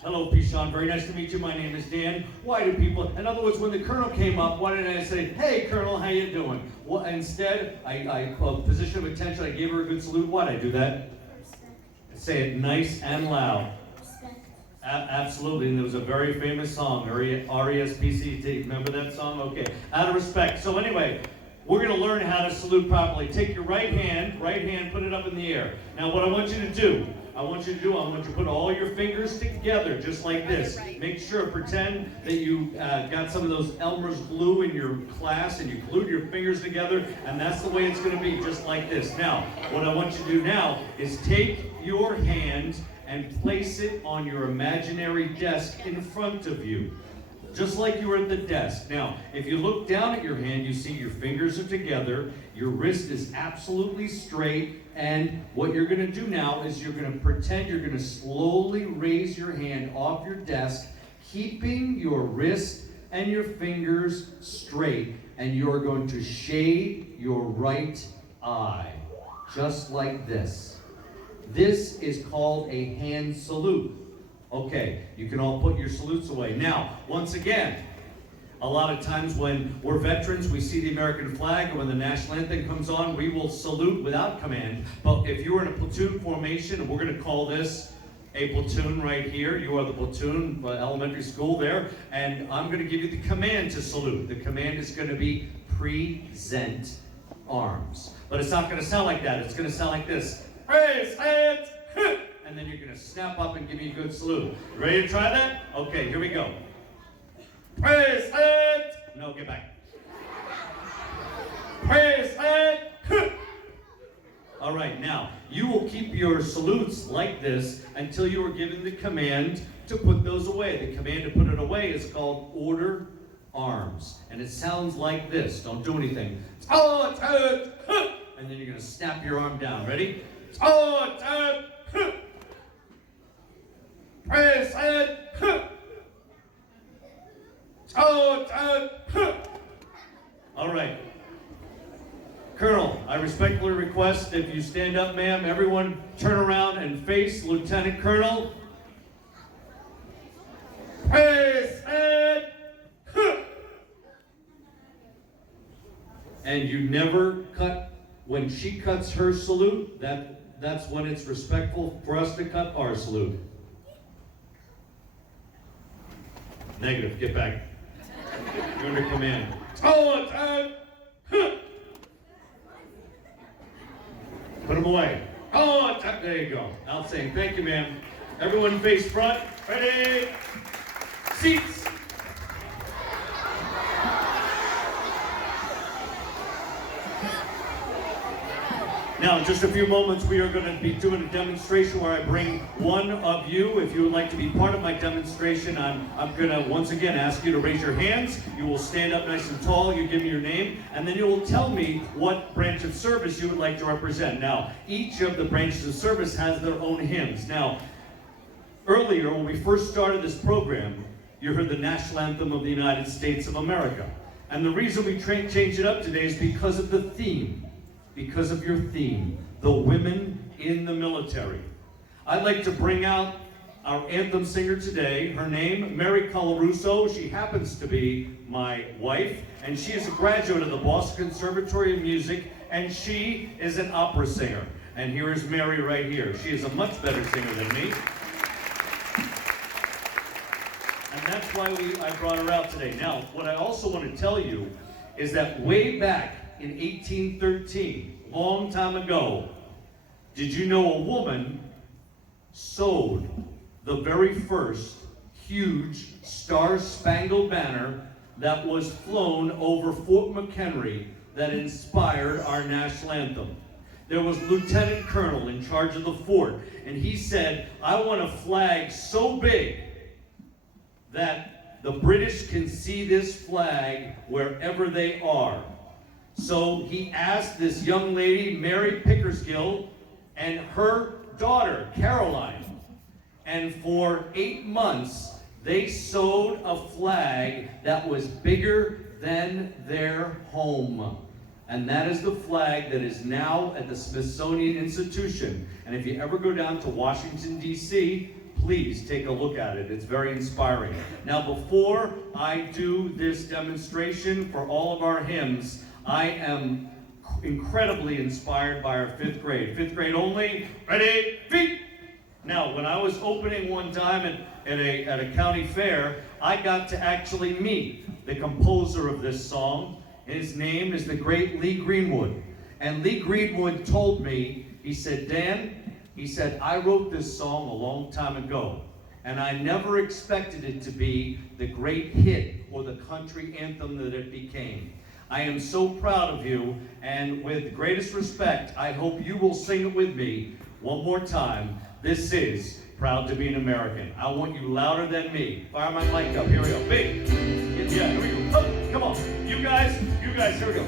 Hello, Pishan. Very nice to meet you. My name is Dan. Why do people... In other words, when the colonel came up, why didn't I say, hey, Colonel, how you doing? Well, instead, I position of attention, I gave her a good salute. Why'd I do that? Respect. Say it nice and loud. Respect. Absolutely, and there was a very famous song, R-E-S-P-C-T. Remember that song? Okay. Out of respect. So anyway, we're going to learn how to salute properly. Take your right hand, put it up in the air. Now what I want you to put all your fingers together, just like this. Make sure, pretend that you got some of those Elmer's glue in your class and you glued your fingers together, and that's the way it's going to be, just like this. Now, what I want you to do now is take your hand and place it on your imaginary desk in front of you, just like you were at the desk. Now, if you look down at your hand, you see your fingers are together, your wrist is absolutely straight, and what you're going to do now is you're going to pretend you're going to slowly raise your hand off your desk, keeping your wrist and your fingers straight, and you're going to shade your right eye, just like this. This is called a hand salute. Okay, you can all put your salutes away. Now, once again, a lot of times when we're veterans, we see the American flag, and when the national anthem comes on, we will salute without command. But if you're in a platoon formation, and we're going to call this a platoon right here, you are the platoon, elementary school there, and I'm going to give you the command to salute. The command is going to be present arms. But it's not going to sound like that. It's going to sound like this. Praise and then you're going to snap up and give me a good salute. Ready to try that? Okay, here we go. Praise and... No, get back. Praise and... All right, now, you will keep your salutes like this until you are given the command to put those away. The command to put it away is called order arms. And it sounds like this. Don't do anything. And then you're going to snap your arm down. Ready? Praise and... All right. Colonel, I respectfully request if you stand up, ma'am, everyone turn around and face Lieutenant Colonel Present. And you never cut, when she cuts her salute, that's when it's respectful for us to cut our salute. Negative, get back. You're under command. Oh, put them away. Oh, there you go. Outstanding. Thank you, ma'am. Everyone face front. Ready? Seats. Now, in just a few moments, we are going to be doing a demonstration where I bring one of you. If you would like to be part of my demonstration, I'm going to once again ask you to raise your hands. You will stand up nice and tall. You give me your name, and then you will tell me what branch of service you would like to represent. Now, each of the branches of service has their own hymns. Now, earlier, when we first started this program, you heard the national anthem of the United States of America. And the reason we change it up today is because of the theme. Because of your theme, the women in the military. I'd like to bring out our anthem singer today. Her name, Mary Colarusso. She happens to be my wife, and she is a graduate of the Boston Conservatory of Music, and she is an opera singer. And here is Mary right here. She is a much better singer than me. And that's why I brought her out today. Now, what I also want to tell you is that way back in 1813, long time ago, did you know a woman sewed the very first huge Star-Spangled Banner that was flown over Fort McHenry that inspired our national anthem? There was Lieutenant Colonel in charge of the fort, and he said, I want a flag so big that the British can see this flag wherever they are. So he asked this young lady, Mary Pickersgill, and her daughter, Caroline. And for 8 months, they sewed a flag that was bigger than their home. And that is the flag that is now at the Smithsonian Institution. And if you ever go down to Washington, D.C., please take a look at it. It's very inspiring. Now, before I do this demonstration for all of our hymns, I am incredibly inspired by our 5th grade. 5th grade only. Ready? Feet! Now, when I was opening one time at a county fair, I got to actually meet the composer of this song. His name is the great Lee Greenwood. And Lee Greenwood told me, he said, Dan, he said, I wrote this song a long time ago, and I never expected it to be the great hit or the country anthem that it became. I am so proud of you, and with the greatest respect, I hope you will sing it with me one more time. This is Proud to Be an American. I want you louder than me. Fire my mic up. Here we go. Big. Yeah, here we go. Oh, come on. You guys, here we go.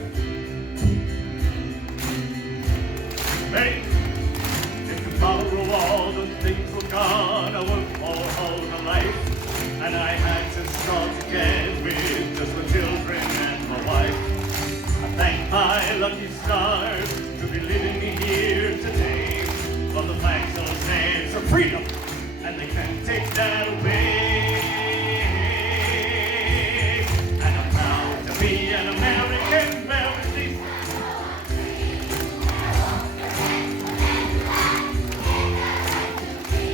Ready? If you follow all the things were gone, I worked for all my life, and I had to start again with just my children and my wife. I thank my lucky stars to be living here today, for the flag still stands for freedom, and they can't take that away. And I'm proud to be an American, very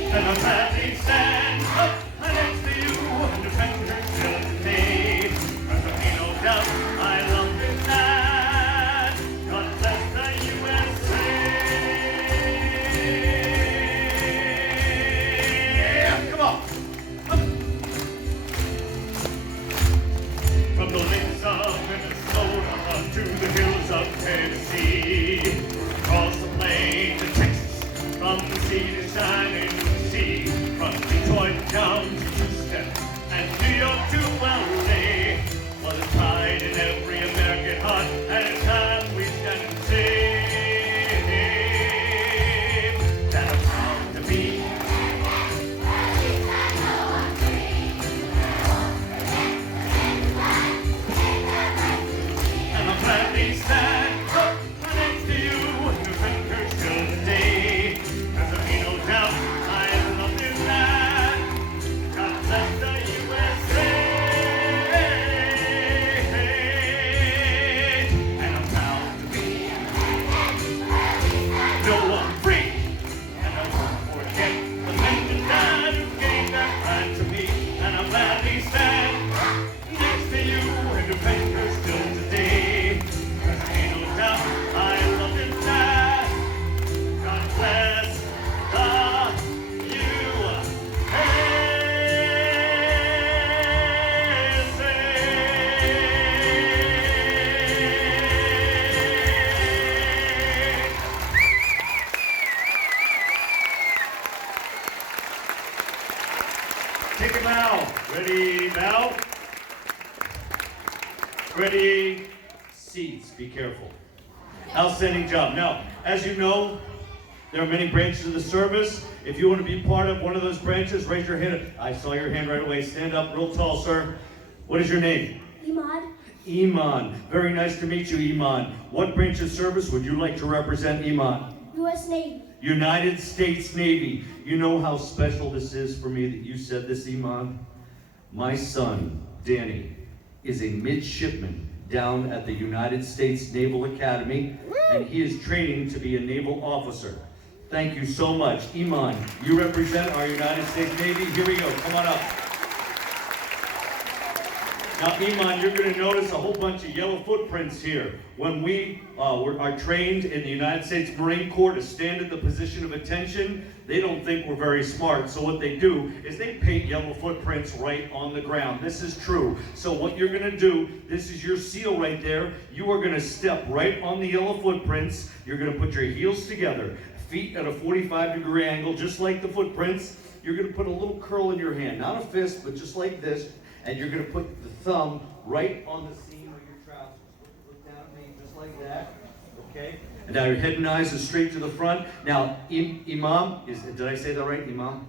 and I'm proud Take a bow. Ready, bow. Ready, seats. Be careful. Outstanding job. Now, as you know, there are many branches of the service. If you want to be part of one of those branches, raise your hand. I saw your hand right away. Stand up real tall, sir. What is your name? Imad. Iman. Very nice to meet you, Iman. What branch of service would you like to represent, Iman? U.S. Navy. United States Navy. You know how special this is for me that you said this, Iman? My son, Danny, is a midshipman down at the United States Naval Academy, and he is training to be a naval officer. Thank you so much. Iman, you represent our United States Navy. Here we go. Come on up. Now, Iman, you're going to notice a whole bunch of yellow footprints here. When we are trained in the United States Marine Corps to stand at the position of attention, they don't think we're very smart. So what they do is they paint yellow footprints right on the ground. This is true. So what you're going to do, this is your seal right there. You are going to step right on the yellow footprints. You're going to put your heels together, feet at a 45-degree angle, just like the footprints. You're going to put a little curl in your hand, not a fist, but just like this. And you're going to put the thumb right on the seam of your trousers. Look down at me, just like that. Okay? And now your head and eyes are straight to the front. Now, Imam, did I say that right, Imam?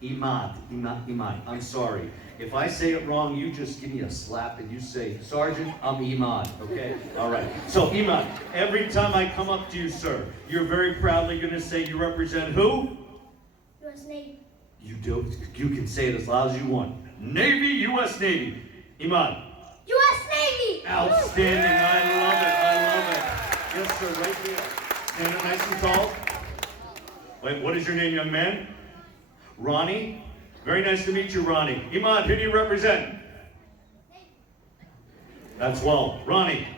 Imad. I'm sorry. If I say it wrong, you just give me a slap and you say, Sergeant, I'm Imad. Okay? All right. So, Imad, every time I come up to you, sir, you're very proudly going to say you represent who? U.S. Navy. You can say it as loud as you want. Navy, U.S. Navy. Iman. U.S. Navy! Outstanding. I love it. Yes, sir, right there. Stand up nice and tall. Wait, what is your name, young man? Ronnie. Very nice to meet you, Ronnie. Iman, who do you represent? That's well. Ronnie,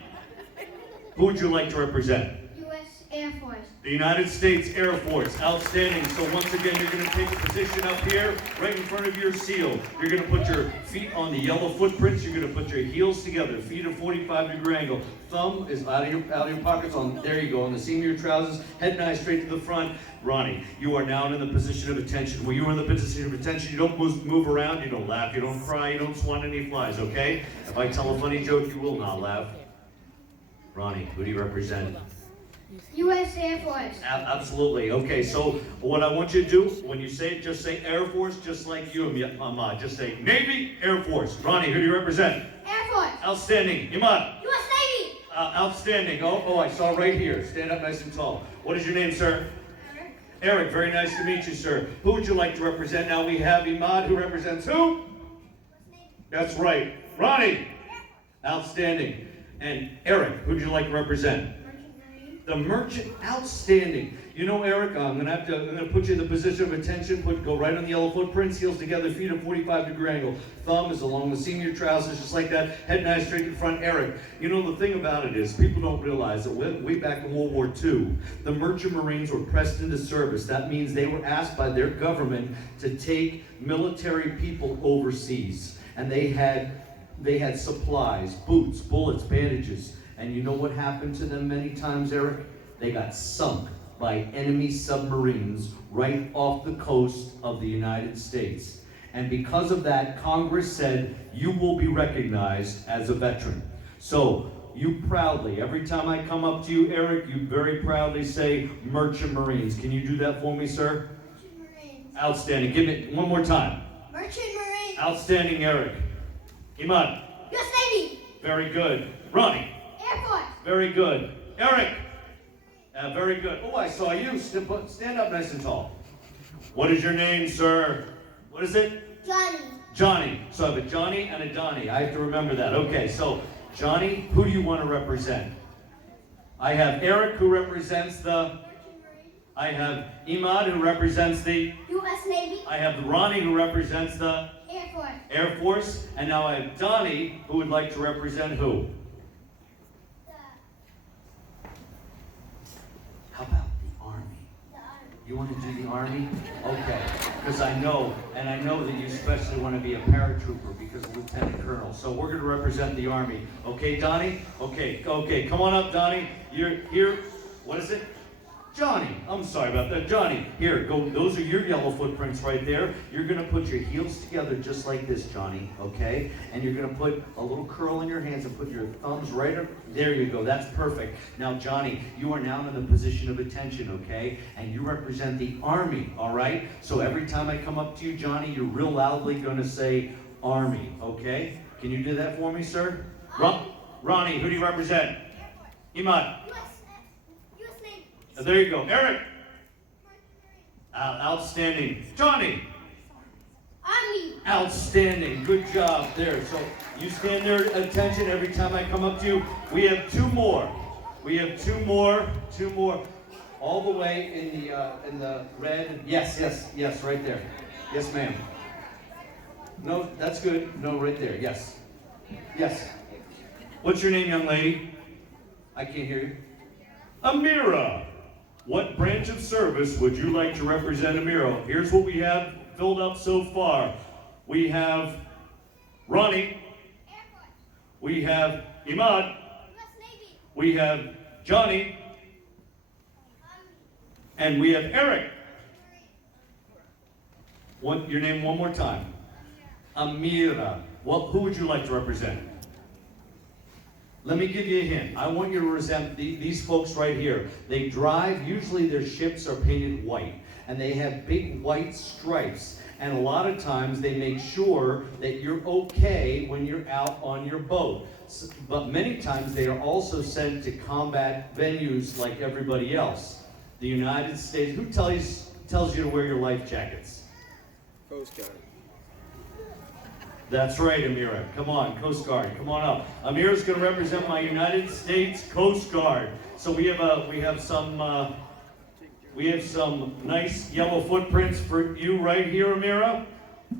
who would you like to represent? U.S. Air Force. The United States Air Force. Outstanding. So once again, you're going to take a position up here, right in front of your seal. You're going to put your feet on the yellow footprints. You're going to put your heels together, feet at a 45-degree angle. Thumb is out of your pockets. There you go, on the seam of your trousers. Head and eyes straight to the front. Ronnie, you are now in the position of attention. When you are in the position of attention, you don't move around, you don't laugh, you don't cry, you don't swan any flies, okay? If I tell a funny joke, you will not laugh. Ronnie, who do you represent? U.S. Air Force. Absolutely. Okay, so what I want you to do, when you say it, just say Air Force, just like you, Ahmad. Just say Navy, Air Force. Ronnie, who do you represent? Air Force. Outstanding. Imad. U.S. Navy. Outstanding. Oh, I saw right here. Stand up nice and tall. What is your name, sir? Eric. Eric, very nice to meet you, sir. Who would you like to represent? Now we have Imad, who represents who? That's right. Ronnie. Outstanding. And Eric, who would you like to represent? The Merchant. Outstanding. You know, Eric, I'm gonna put you in the position of attention. Go right on the yellow footprints, heels together, feet at 45-degree angle. Thumb is along the seam of your trousers, just like that. Head and eyes straight to the front. Eric, you know the thing about it is, people don't realize that way back in World War II, the Merchant Marines were pressed into service. That means they were asked by their government to take military people overseas, and they had supplies, boots, bullets, bandages. And you know what happened to them many times, Eric? They got sunk by enemy submarines right off the coast of the United States. And because of that, Congress said, you will be recognized as a veteran. So you proudly, every time I come up to you, Eric, you very proudly say, Merchant Marines. Can you do that for me, sir? Merchant Marines. Outstanding. Give me one more time. Merchant Marines. Outstanding, Eric. Iman. U.S. Navy. Very good. Ronnie. Air Force. Very good. Eric. Very good. Oh, I saw you. Stand up nice and tall. What is your name, sir? What is it? Johnny. Johnny. So I have a Johnny and a Donnie. I have to remember that. Okay, so Johnny, who do you want to represent? I have Eric, who represents the... I have Imad, who represents the... U.S. Navy. I have Ronnie, who represents the... Air Force. Air Force. And now I have Donnie, who would like to represent who? How about the Army? You want to do the Army? Okay, because I know that you especially want to be a paratrooper because of Lieutenant Colonel. So we're going to represent the Army. Okay, Donnie? Okay, come on up, Donnie. You're here. What is it? Johnny, I'm sorry about that. Johnny, here, go. Those are your yellow footprints right there. You're going to put your heels together just like this, Johnny, okay? And you're going to put a little curl in your hands and put your thumbs right up. There you go. That's perfect. Now, Johnny, you are now in the position of attention, okay? And you represent the Army, all right? So every time I come up to you, Johnny, you're real loudly going to say Army, okay? Can you do that for me, sir? Ronnie, who do you represent? Imad. There you go. Eric. Outstanding. Johnny. Army. Outstanding. Good job there. So you stand there, attention, every time I come up to you. We have two more. We have two more. All the way in the red. Yes, right there. Yes, ma'am. No, that's good. No, right there. Yes. What's your name, young lady? I can't hear you. Amira. What branch of service would you like to represent Amira? Here's what we have filled up so far. We have Ronnie. We have Imad. We have Johnny. And we have Eric. Your name one more time. Amira. Who would you like to represent? Let me give you a hint. I want you to represent these folks right here. They drive, usually their ships are painted white, and they have big white stripes. And a lot of times they make sure that you're okay when you're out on your boat. But many times they are also sent to combat venues like everybody else. The United States, who tells you to wear your life jackets? Coast Guard. That's right, Amira. Come on, Coast Guard, come on up. Amira's going to represent my United States Coast Guard. So we have some nice yellow footprints for you right here, Amira.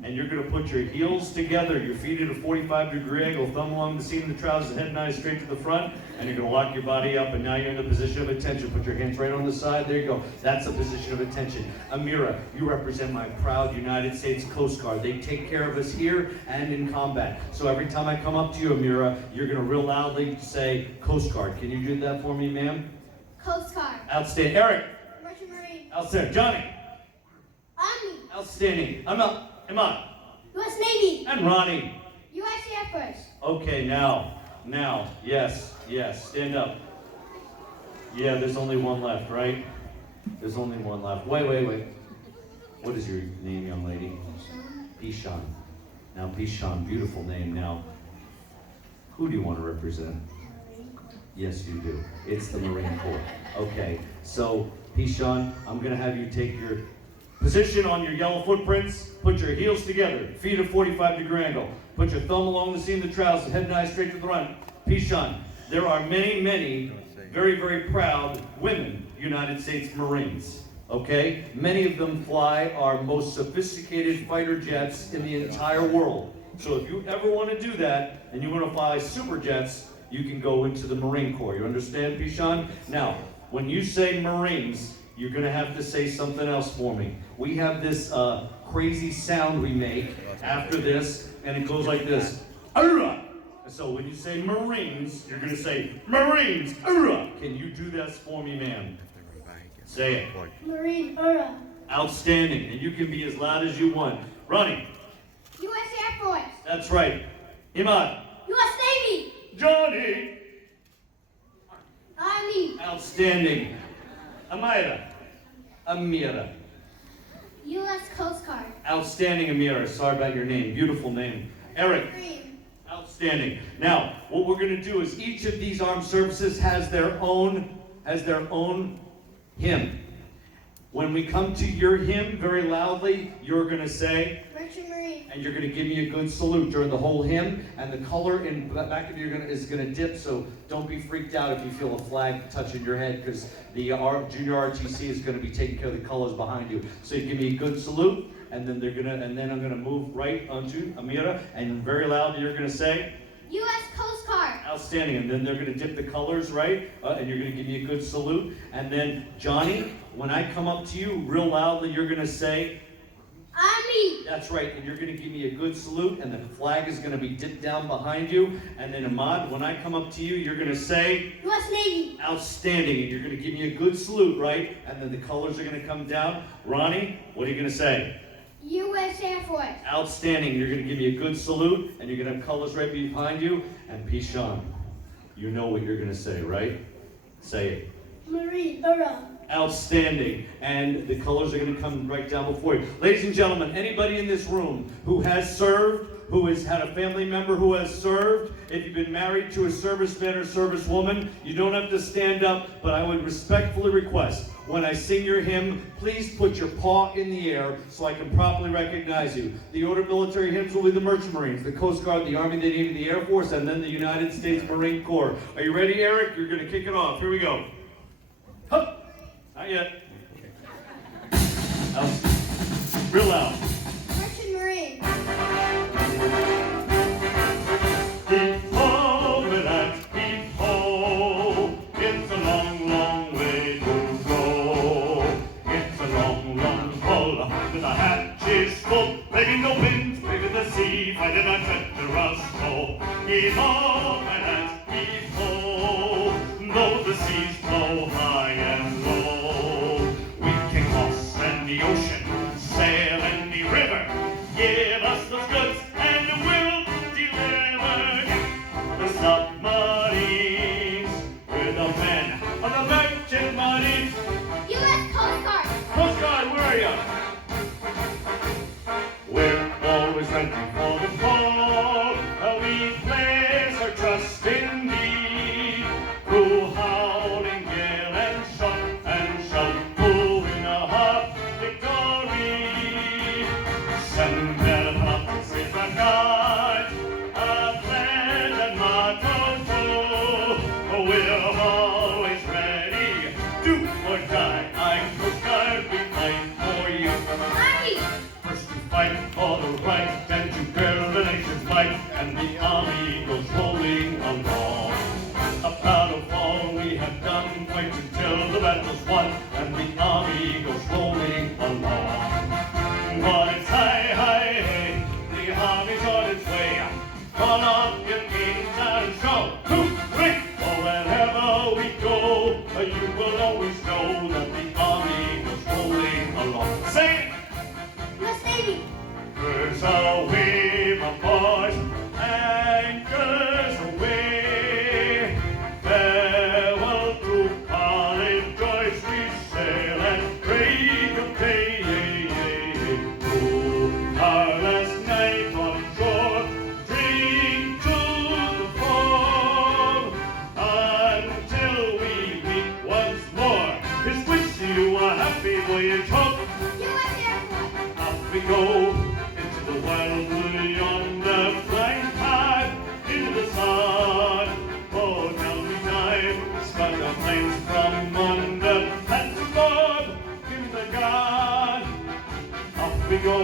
And you're going to put your heels together, your feet at a 45-degree angle, thumb along the seam of the trousers, head and eyes straight to the front, and you're going to lock your body up, and now you're in the position of attention. Put your hands right on the side. There you go. That's a position of attention. Amira, you represent my proud United States Coast Guard. They take care of us here and in combat. So every time I come up to you, Amira, you're going to real loudly say, Coast Guard. Can you do that for me, ma'am? Coast Guard. Outstanding. Eric. Merchant Marine. Outstanding. Johnny. Army. Outstanding. Imad. U.S. Navy. And Ronnie. U.S. Air Force. Okay, now, yes, stand up. Yeah, there's only one left, right? There's only one left. Wait. What is your name, young lady? Pishan. Now, Pishan, beautiful name. Now, who do you want to represent? Yes, you do. It's the Marine Corps. Okay, so, Pishan, I'm going to have you take your position on your yellow footprints. Put your heels together, feet at 45-degree angle. Put your thumb along the seam of the trousers, head and eyes straight to the front. Pishan, there are many, very, very proud women United States Marines. Okay? Many of them fly our most sophisticated fighter jets in the entire world. So if you ever want to do that, and you want to fly super jets, you can go into the Marine Corps. You understand, Pishan? Now, when you say Marines, you're going to have to say something else for me. We have this crazy sound we make after this, and it goes like this. Ura! So when you say Marines, you're going to say Marines! Ura! Can you do that for me, ma'am? Say it. Marine. Ura. Outstanding. And you can be as loud as you want. Ronnie. U.S. Air Force. That's right. Imad. U.S. Navy. Johnny. Army. Outstanding. Amira. U.S. Coast Guard. Outstanding, Amira. Sorry about your name. Beautiful name. Eric. Marine. Outstanding. Now, what we're going to do is each of these armed services has their own hymn. When we come to your hymn very loudly, you're going to say, Merchant Marine. and you're going to give me a good salute during the whole hymn, and the color in the back of you is going to dip, so don't be freaked out if you feel a flag touching your head, because the junior RTC is going to be taking care of the colors behind you. So you give me a good salute, and then I'm going to move right onto Amira, and very loudly you're going to say, U.S. Coast Guard. Outstanding. And then they're going to dip the colors, right? And you're going to give me a good salute. And then, Johnny, when I come up to you real loudly, you're going to say, Army. Navy. That's right, and you're going to give me a good salute, and the flag is going to be dipped down behind you. And then Ahmad, when I come up to you, you're going to say, U.S. Navy. outstanding, and you're going to give me a good salute, right? And then the colors are going to come down. Ronnie, what are you going to say? U.S. Air Force. Outstanding, you're going to give me a good salute, and you're going to have colors right behind you. And Pishan, you know what you're going to say, right? Say it. Marine. Borough. Outstanding. And the colors are going to come right down before you. Ladies and gentlemen, anybody in this room who has served, who has had a family member who has served, if you've been married to a serviceman or servicewoman, you don't have to stand up, but I would respectfully request, when I sing your hymn, please put your paw in the air so I can properly recognize you. The order of military hymns will be the Merchant Marines, the Coast Guard, the Army, the Navy, the Air Force, and then the United States Marine Corps. Are you ready, Eric? You're going to kick it off. Here we go. Hup. Not yet. Real loud. Merchant Marine. Heave ho, lads, heave ho. It's a long, long way to go. It's a long, long pull with the hatches full. Maybe the wind, maybe the sea, fighting a treacherous foe. Heave ho, lads, heave ho. Though the seas blow high and low, we can cross any ocean, sail any river. Give us those goods and we'll deliver. The submarines, we're the men of the Merchant Marines. U.S. Coast Guard. Coast Guard, where are you? We're always ready for the call. We place our trust in thee. Through howling gale and shout, who in a hot victory. Send them up to save our guide, a friend and motto too. We're always ready, do or die. I'm Coast Guard, we fight for you. Army. First to fight for the right, then to bear the nation's might, and the army goes rolling along. Proud of all we have done, fight until the battle's won, and the army goes rolling along. But it's hi, hi, hey, the army's on its way. Call up your kings and shout, hooray! For wherever we go, you will always know that the army goes rolling along. Say it! U.S. Navy. Anchors away, my boys, anchors away. Farewell to college joys, we sail and break of day. Oh, our last night on shore, drink to the foam, until we meet once more. Here's wishing you a happy voyage home. U.S. Air Force. Off we go into the wild blue yonder, flying high into the sun. Oh, tell me time, start the flames from under, and to Lord, give the God. Off we go,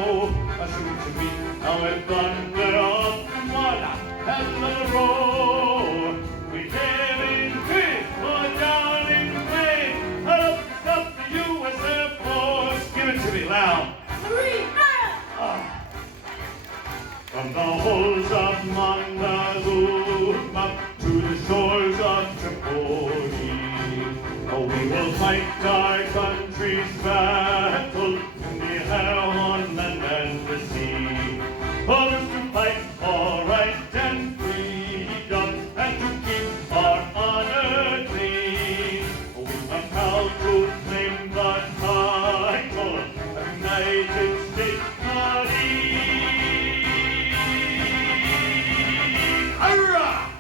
soon to meet our thunder off from one and the road. We hear in great or down in flame, and up stop the U.S. Air Force. Give it to me loud. Marine. From the holes of Montezuma up to the shores of Tripoli, oh, we will fight our country's battle in the air, on land and the sea. Oh, it's to fight for right and freedom and to keep our honor clean. Oh, we are proud to claim the title of United States Marine. Hurrah!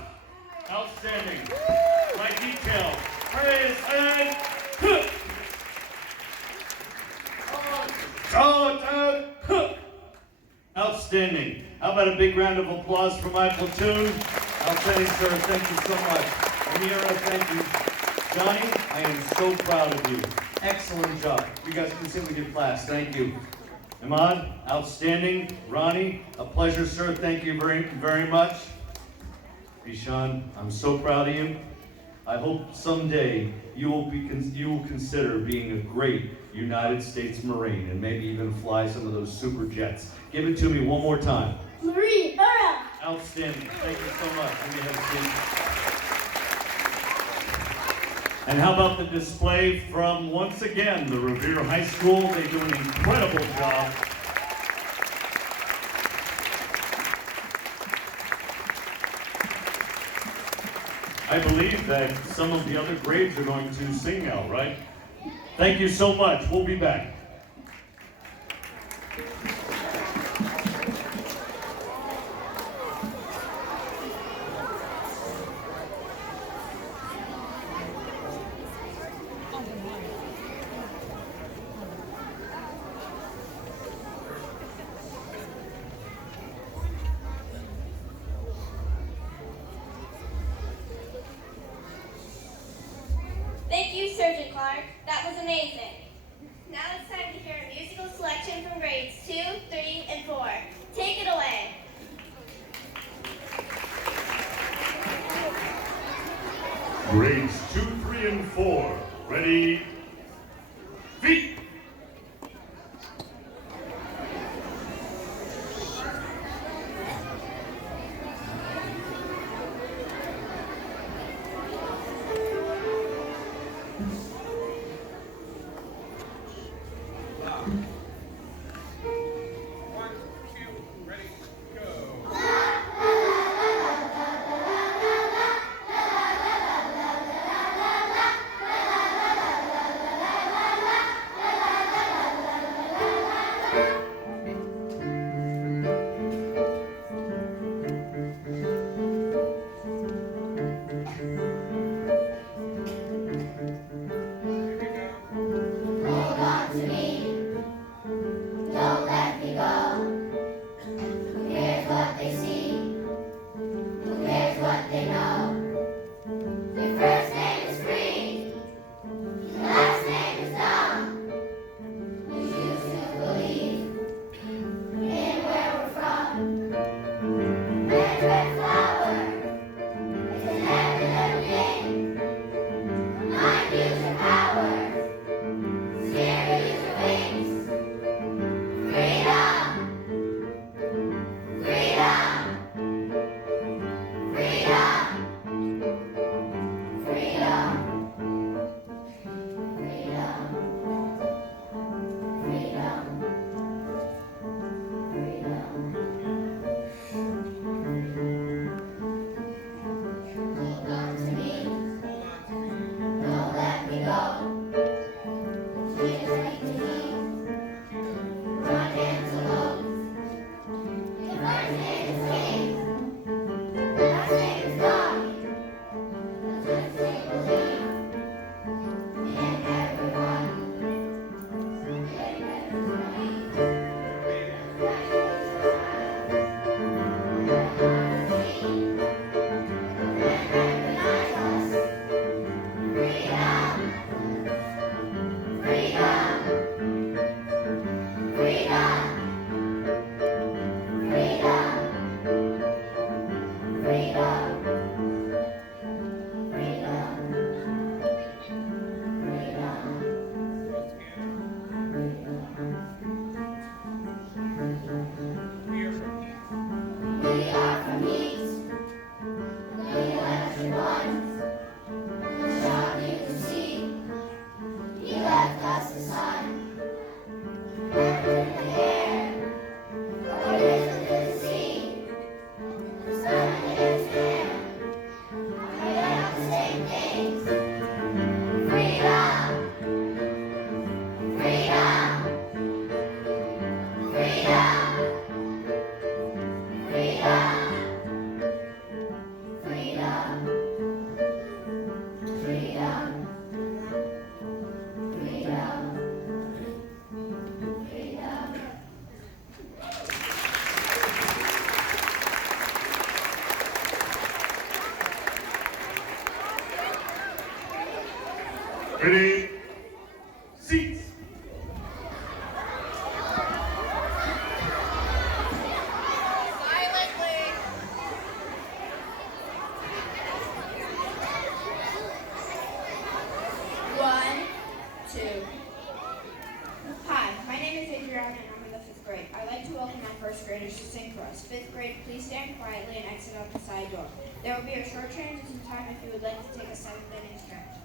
Outstanding. My detail. Praise and outstanding. How about a big round of applause for my platoon? Outstanding, sir. Thank you so much. Amira, thank you. Johnny, I am so proud of you. Excellent job. You guys can sit with your class. Thank you. Ahmad, outstanding. Ronnie, a pleasure, sir. Thank you very, very much. Bishan, I'm so proud of you. I hope someday you will consider being a great United States Marine, and maybe even fly some of those super jets. Give it to me one more time. Marine, hurrah! Outstanding. Thank you so much. You may have a seat. And how about the display from, once again, the Revere High School? They do an incredible job. I believe that some of the other grades are going to sing now, right? Thank you so much. We'll be back. Thank you, Surgeon Clark. That was amazing. Now it's time to hear a musical selection from grades 2, 3, and 4. Take it away. Grades 2, 3, and 4. Ready? Feet! Hold on to me. Don't let me go. Who cares what they see? Who cares what they know? Their first name is free. Their last name is dumb. We choose to believe in where we're from. Red, red flower. It's an heaven everything. Mind use your power. Spirit use your wings. Freedom. Freedom. Freedom. Freedom. Freedom. Hold on to me. Don't let me go. Tears like the heat. Run antelope. The first name is king. Last name is God. That's what they believe. In everyone. In everybody. We are from East, the electric ones. The shot you can see. He left us the sun. Earth in the air. What is it in the sea? The sun and its air. We have the same things. Freedom. Freedom. Freedom. Freedom. Freedom. Freedom. Freedom. Freedom. Ready? Seats! One, two, graders to sing for us. 5th grade, please stand quietly and exit out the side door. There will be a short transition time if you would like to take a 7th inning stretch.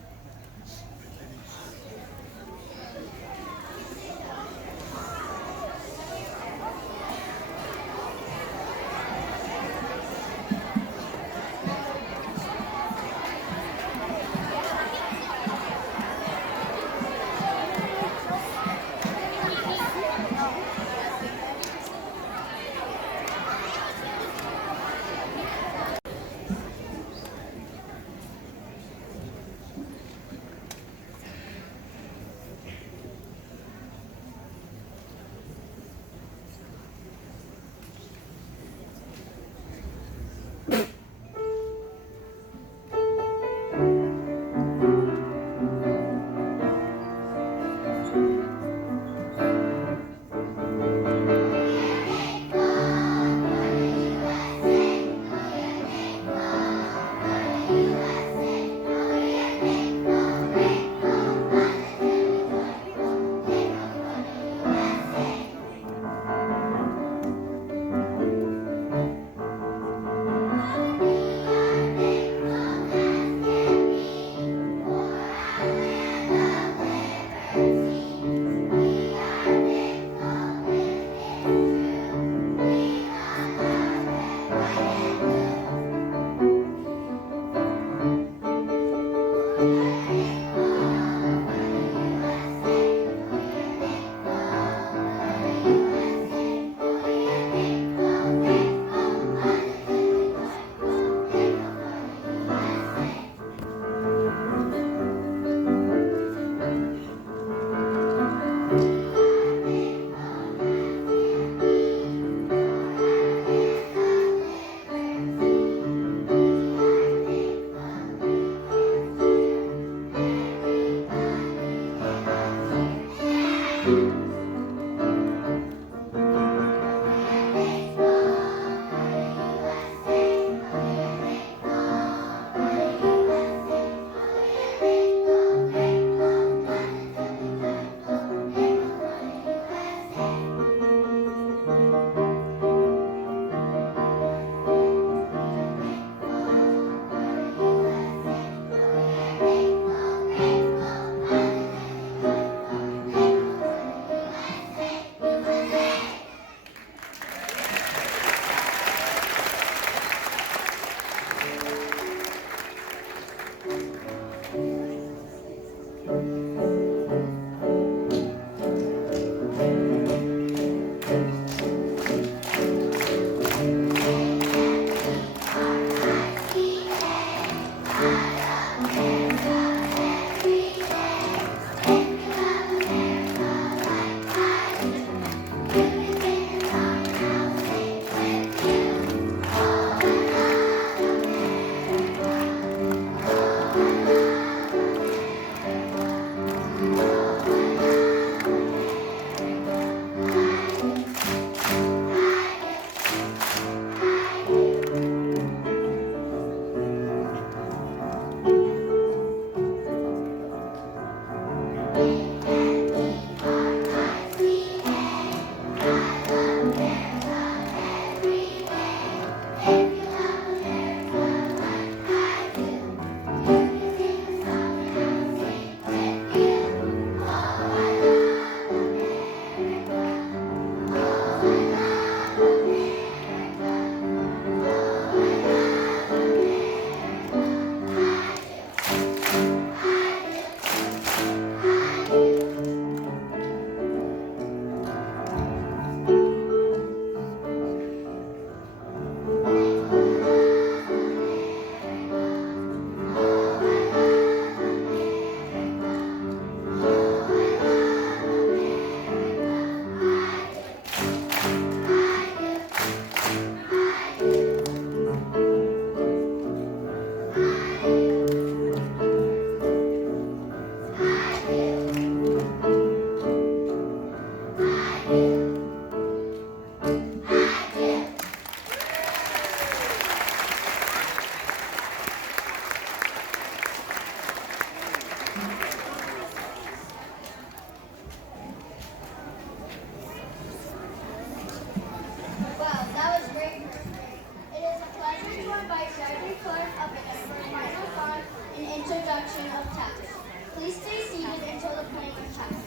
Please stay seated until the playing of taps.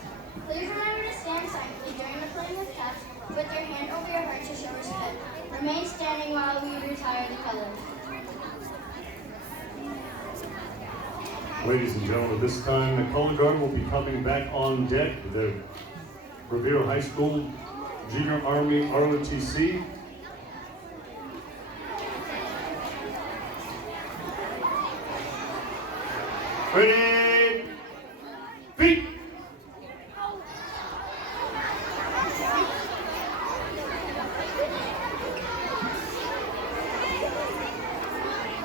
Please remember to stand silently during the playing of taps with your hand over your heart to show respect. Remain standing while we retire the colors. Ladies and gentlemen, at this time, the color guard will be coming back on deck. The Revere High School Junior Army ROTC. Ready? Feet.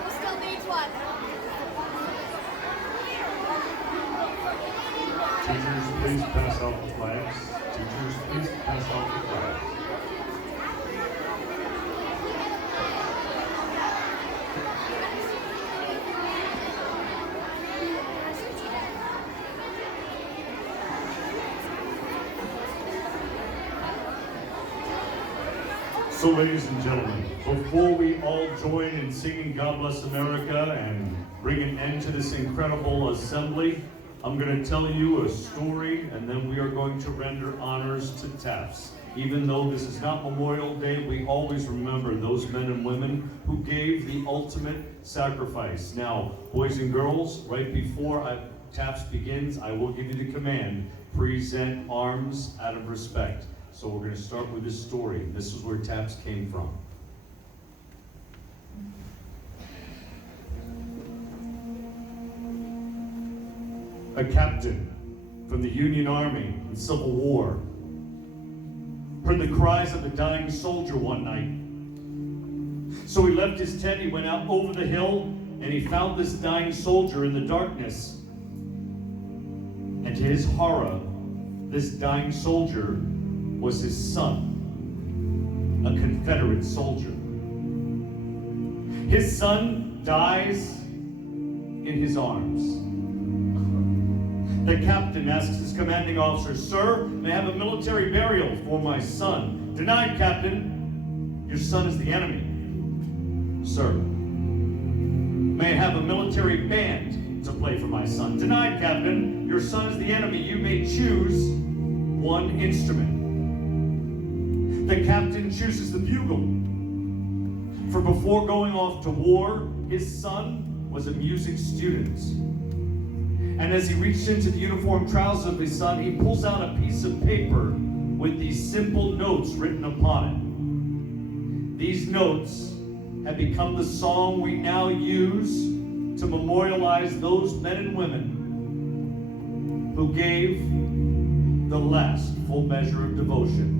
Still needs one. Teachers, please pass out the flags. Teachers, please pass out the flags. So, ladies and gentlemen, before we all join in singing God Bless America and bring an end to this incredible assembly, I'm going to tell you a story, and then we are going to render honors to TAPS. Even though this is not Memorial Day, we always remember those men and women who gave the ultimate sacrifice. Now, boys and girls, right before TAPS begins, I will give you the command, present arms out of respect. So we're going to start with this story. This is where TAPS came from. A captain from the Union Army in Civil War heard the cries of a dying soldier one night. So he left his tent, he went out over the hill, and he found this dying soldier in the darkness. And to his horror, this dying soldier was his son, a Confederate soldier. His son dies in his arms. The captain asks his commanding officer, "Sir, may I have a military burial for my son?" "Denied, Captain. Your son is the enemy." "Sir, may I have a military band to play for my son?" "Denied, Captain. Your son is the enemy. You may choose one instrument." The captain chooses the bugle. For before going off to war, his son was a music student. And as he reached into the uniform trousers of his son, he pulls out a piece of paper with these simple notes written upon it. These notes have become the song we now use to memorialize those men and women who gave the last full measure of devotion.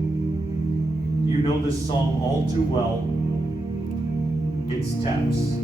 You know this song all too well. It's TAPS.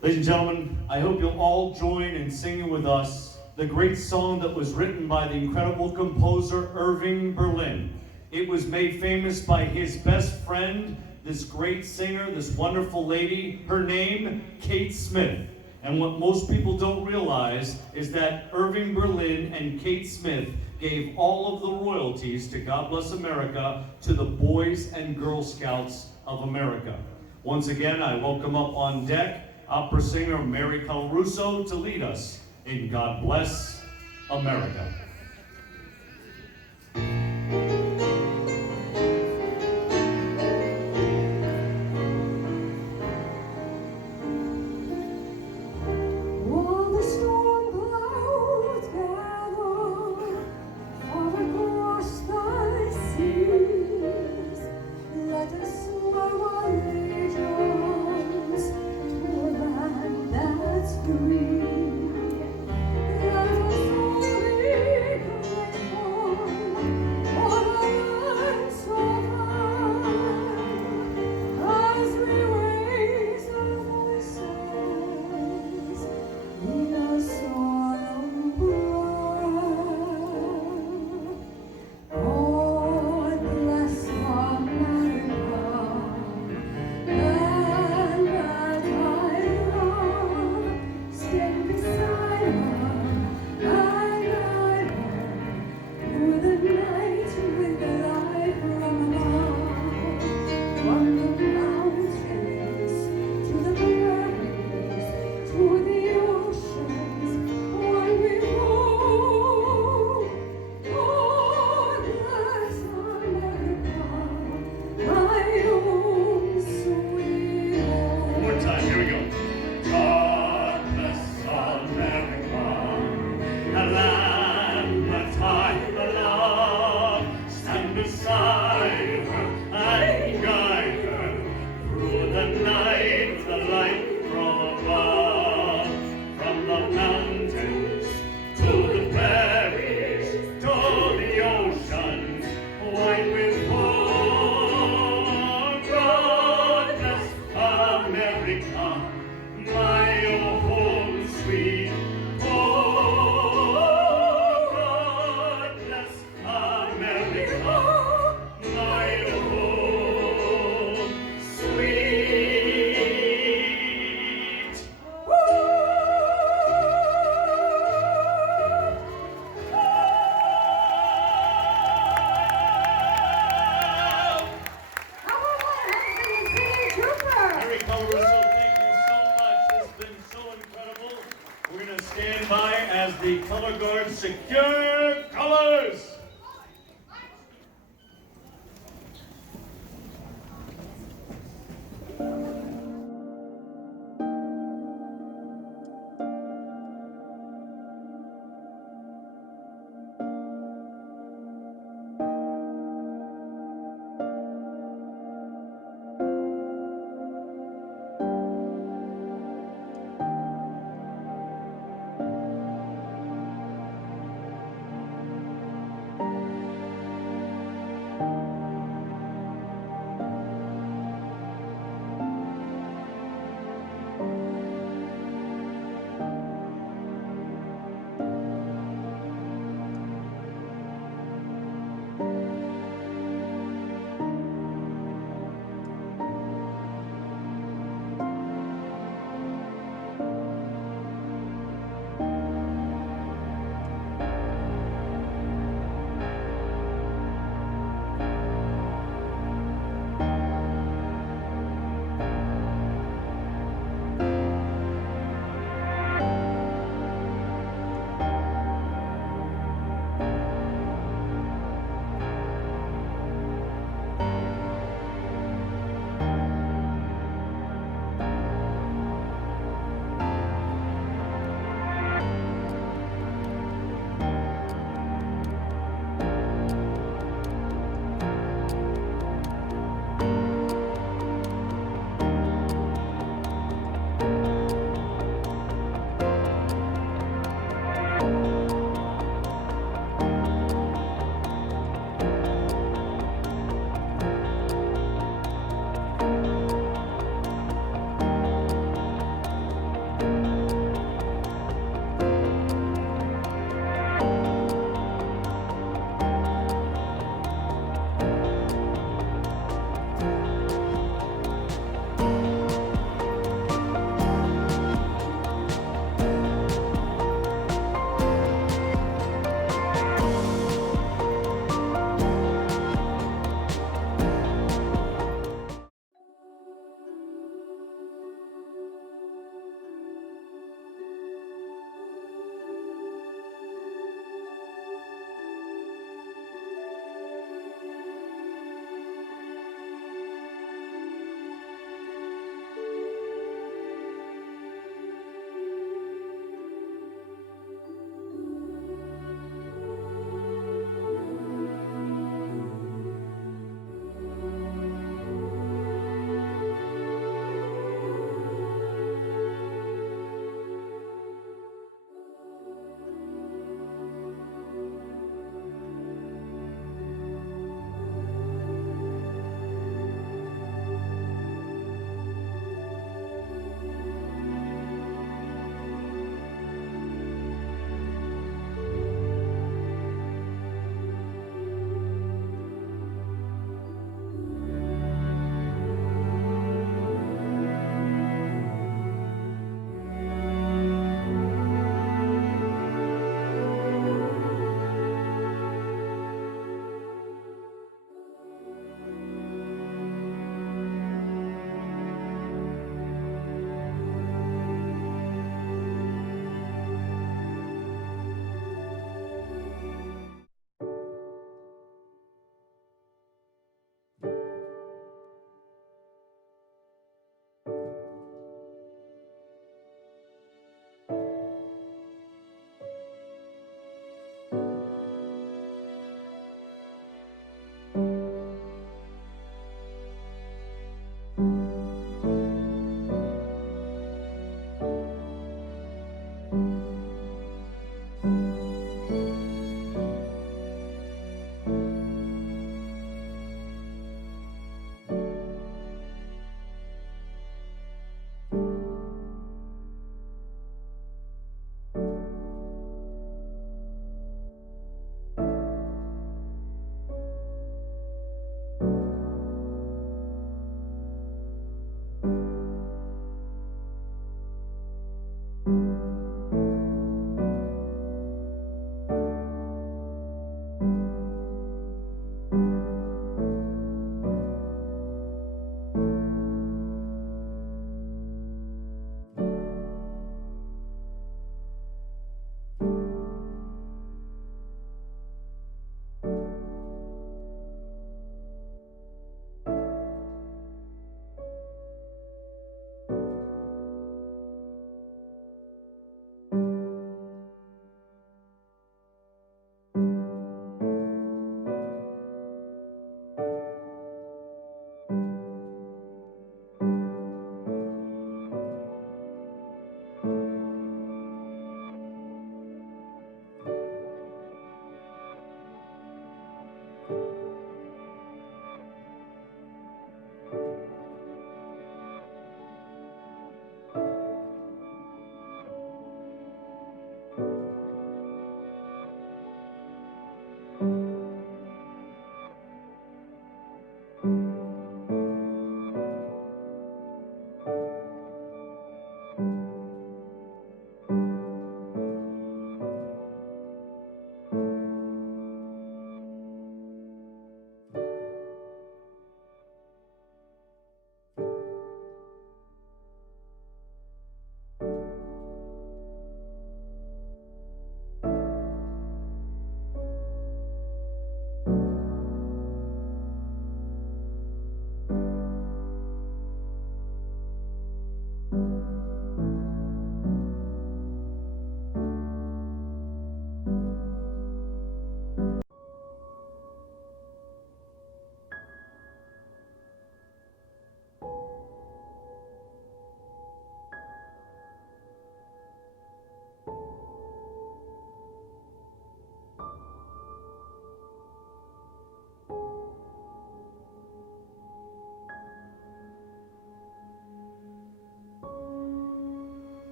Ladies and gentlemen, I hope you'll all join in singing with us the great song that was written by the incredible composer Irving Berlin. It was made famous by his best friend, this great singer, this wonderful lady, her name, Kate Smith. And what most people don't realize is that Irving Berlin and Kate Smith gave all of the royalties to God Bless America to the Boys and Girl Scouts of America. Once again, I welcome up on deck opera singer Mary Calruso to lead us in God Bless America. America, my home sweet home. God bless America, my home sweet. Harry Colorusso, thank you so much. It's been so incredible. We're going to stand by as the color guards secure colors. you.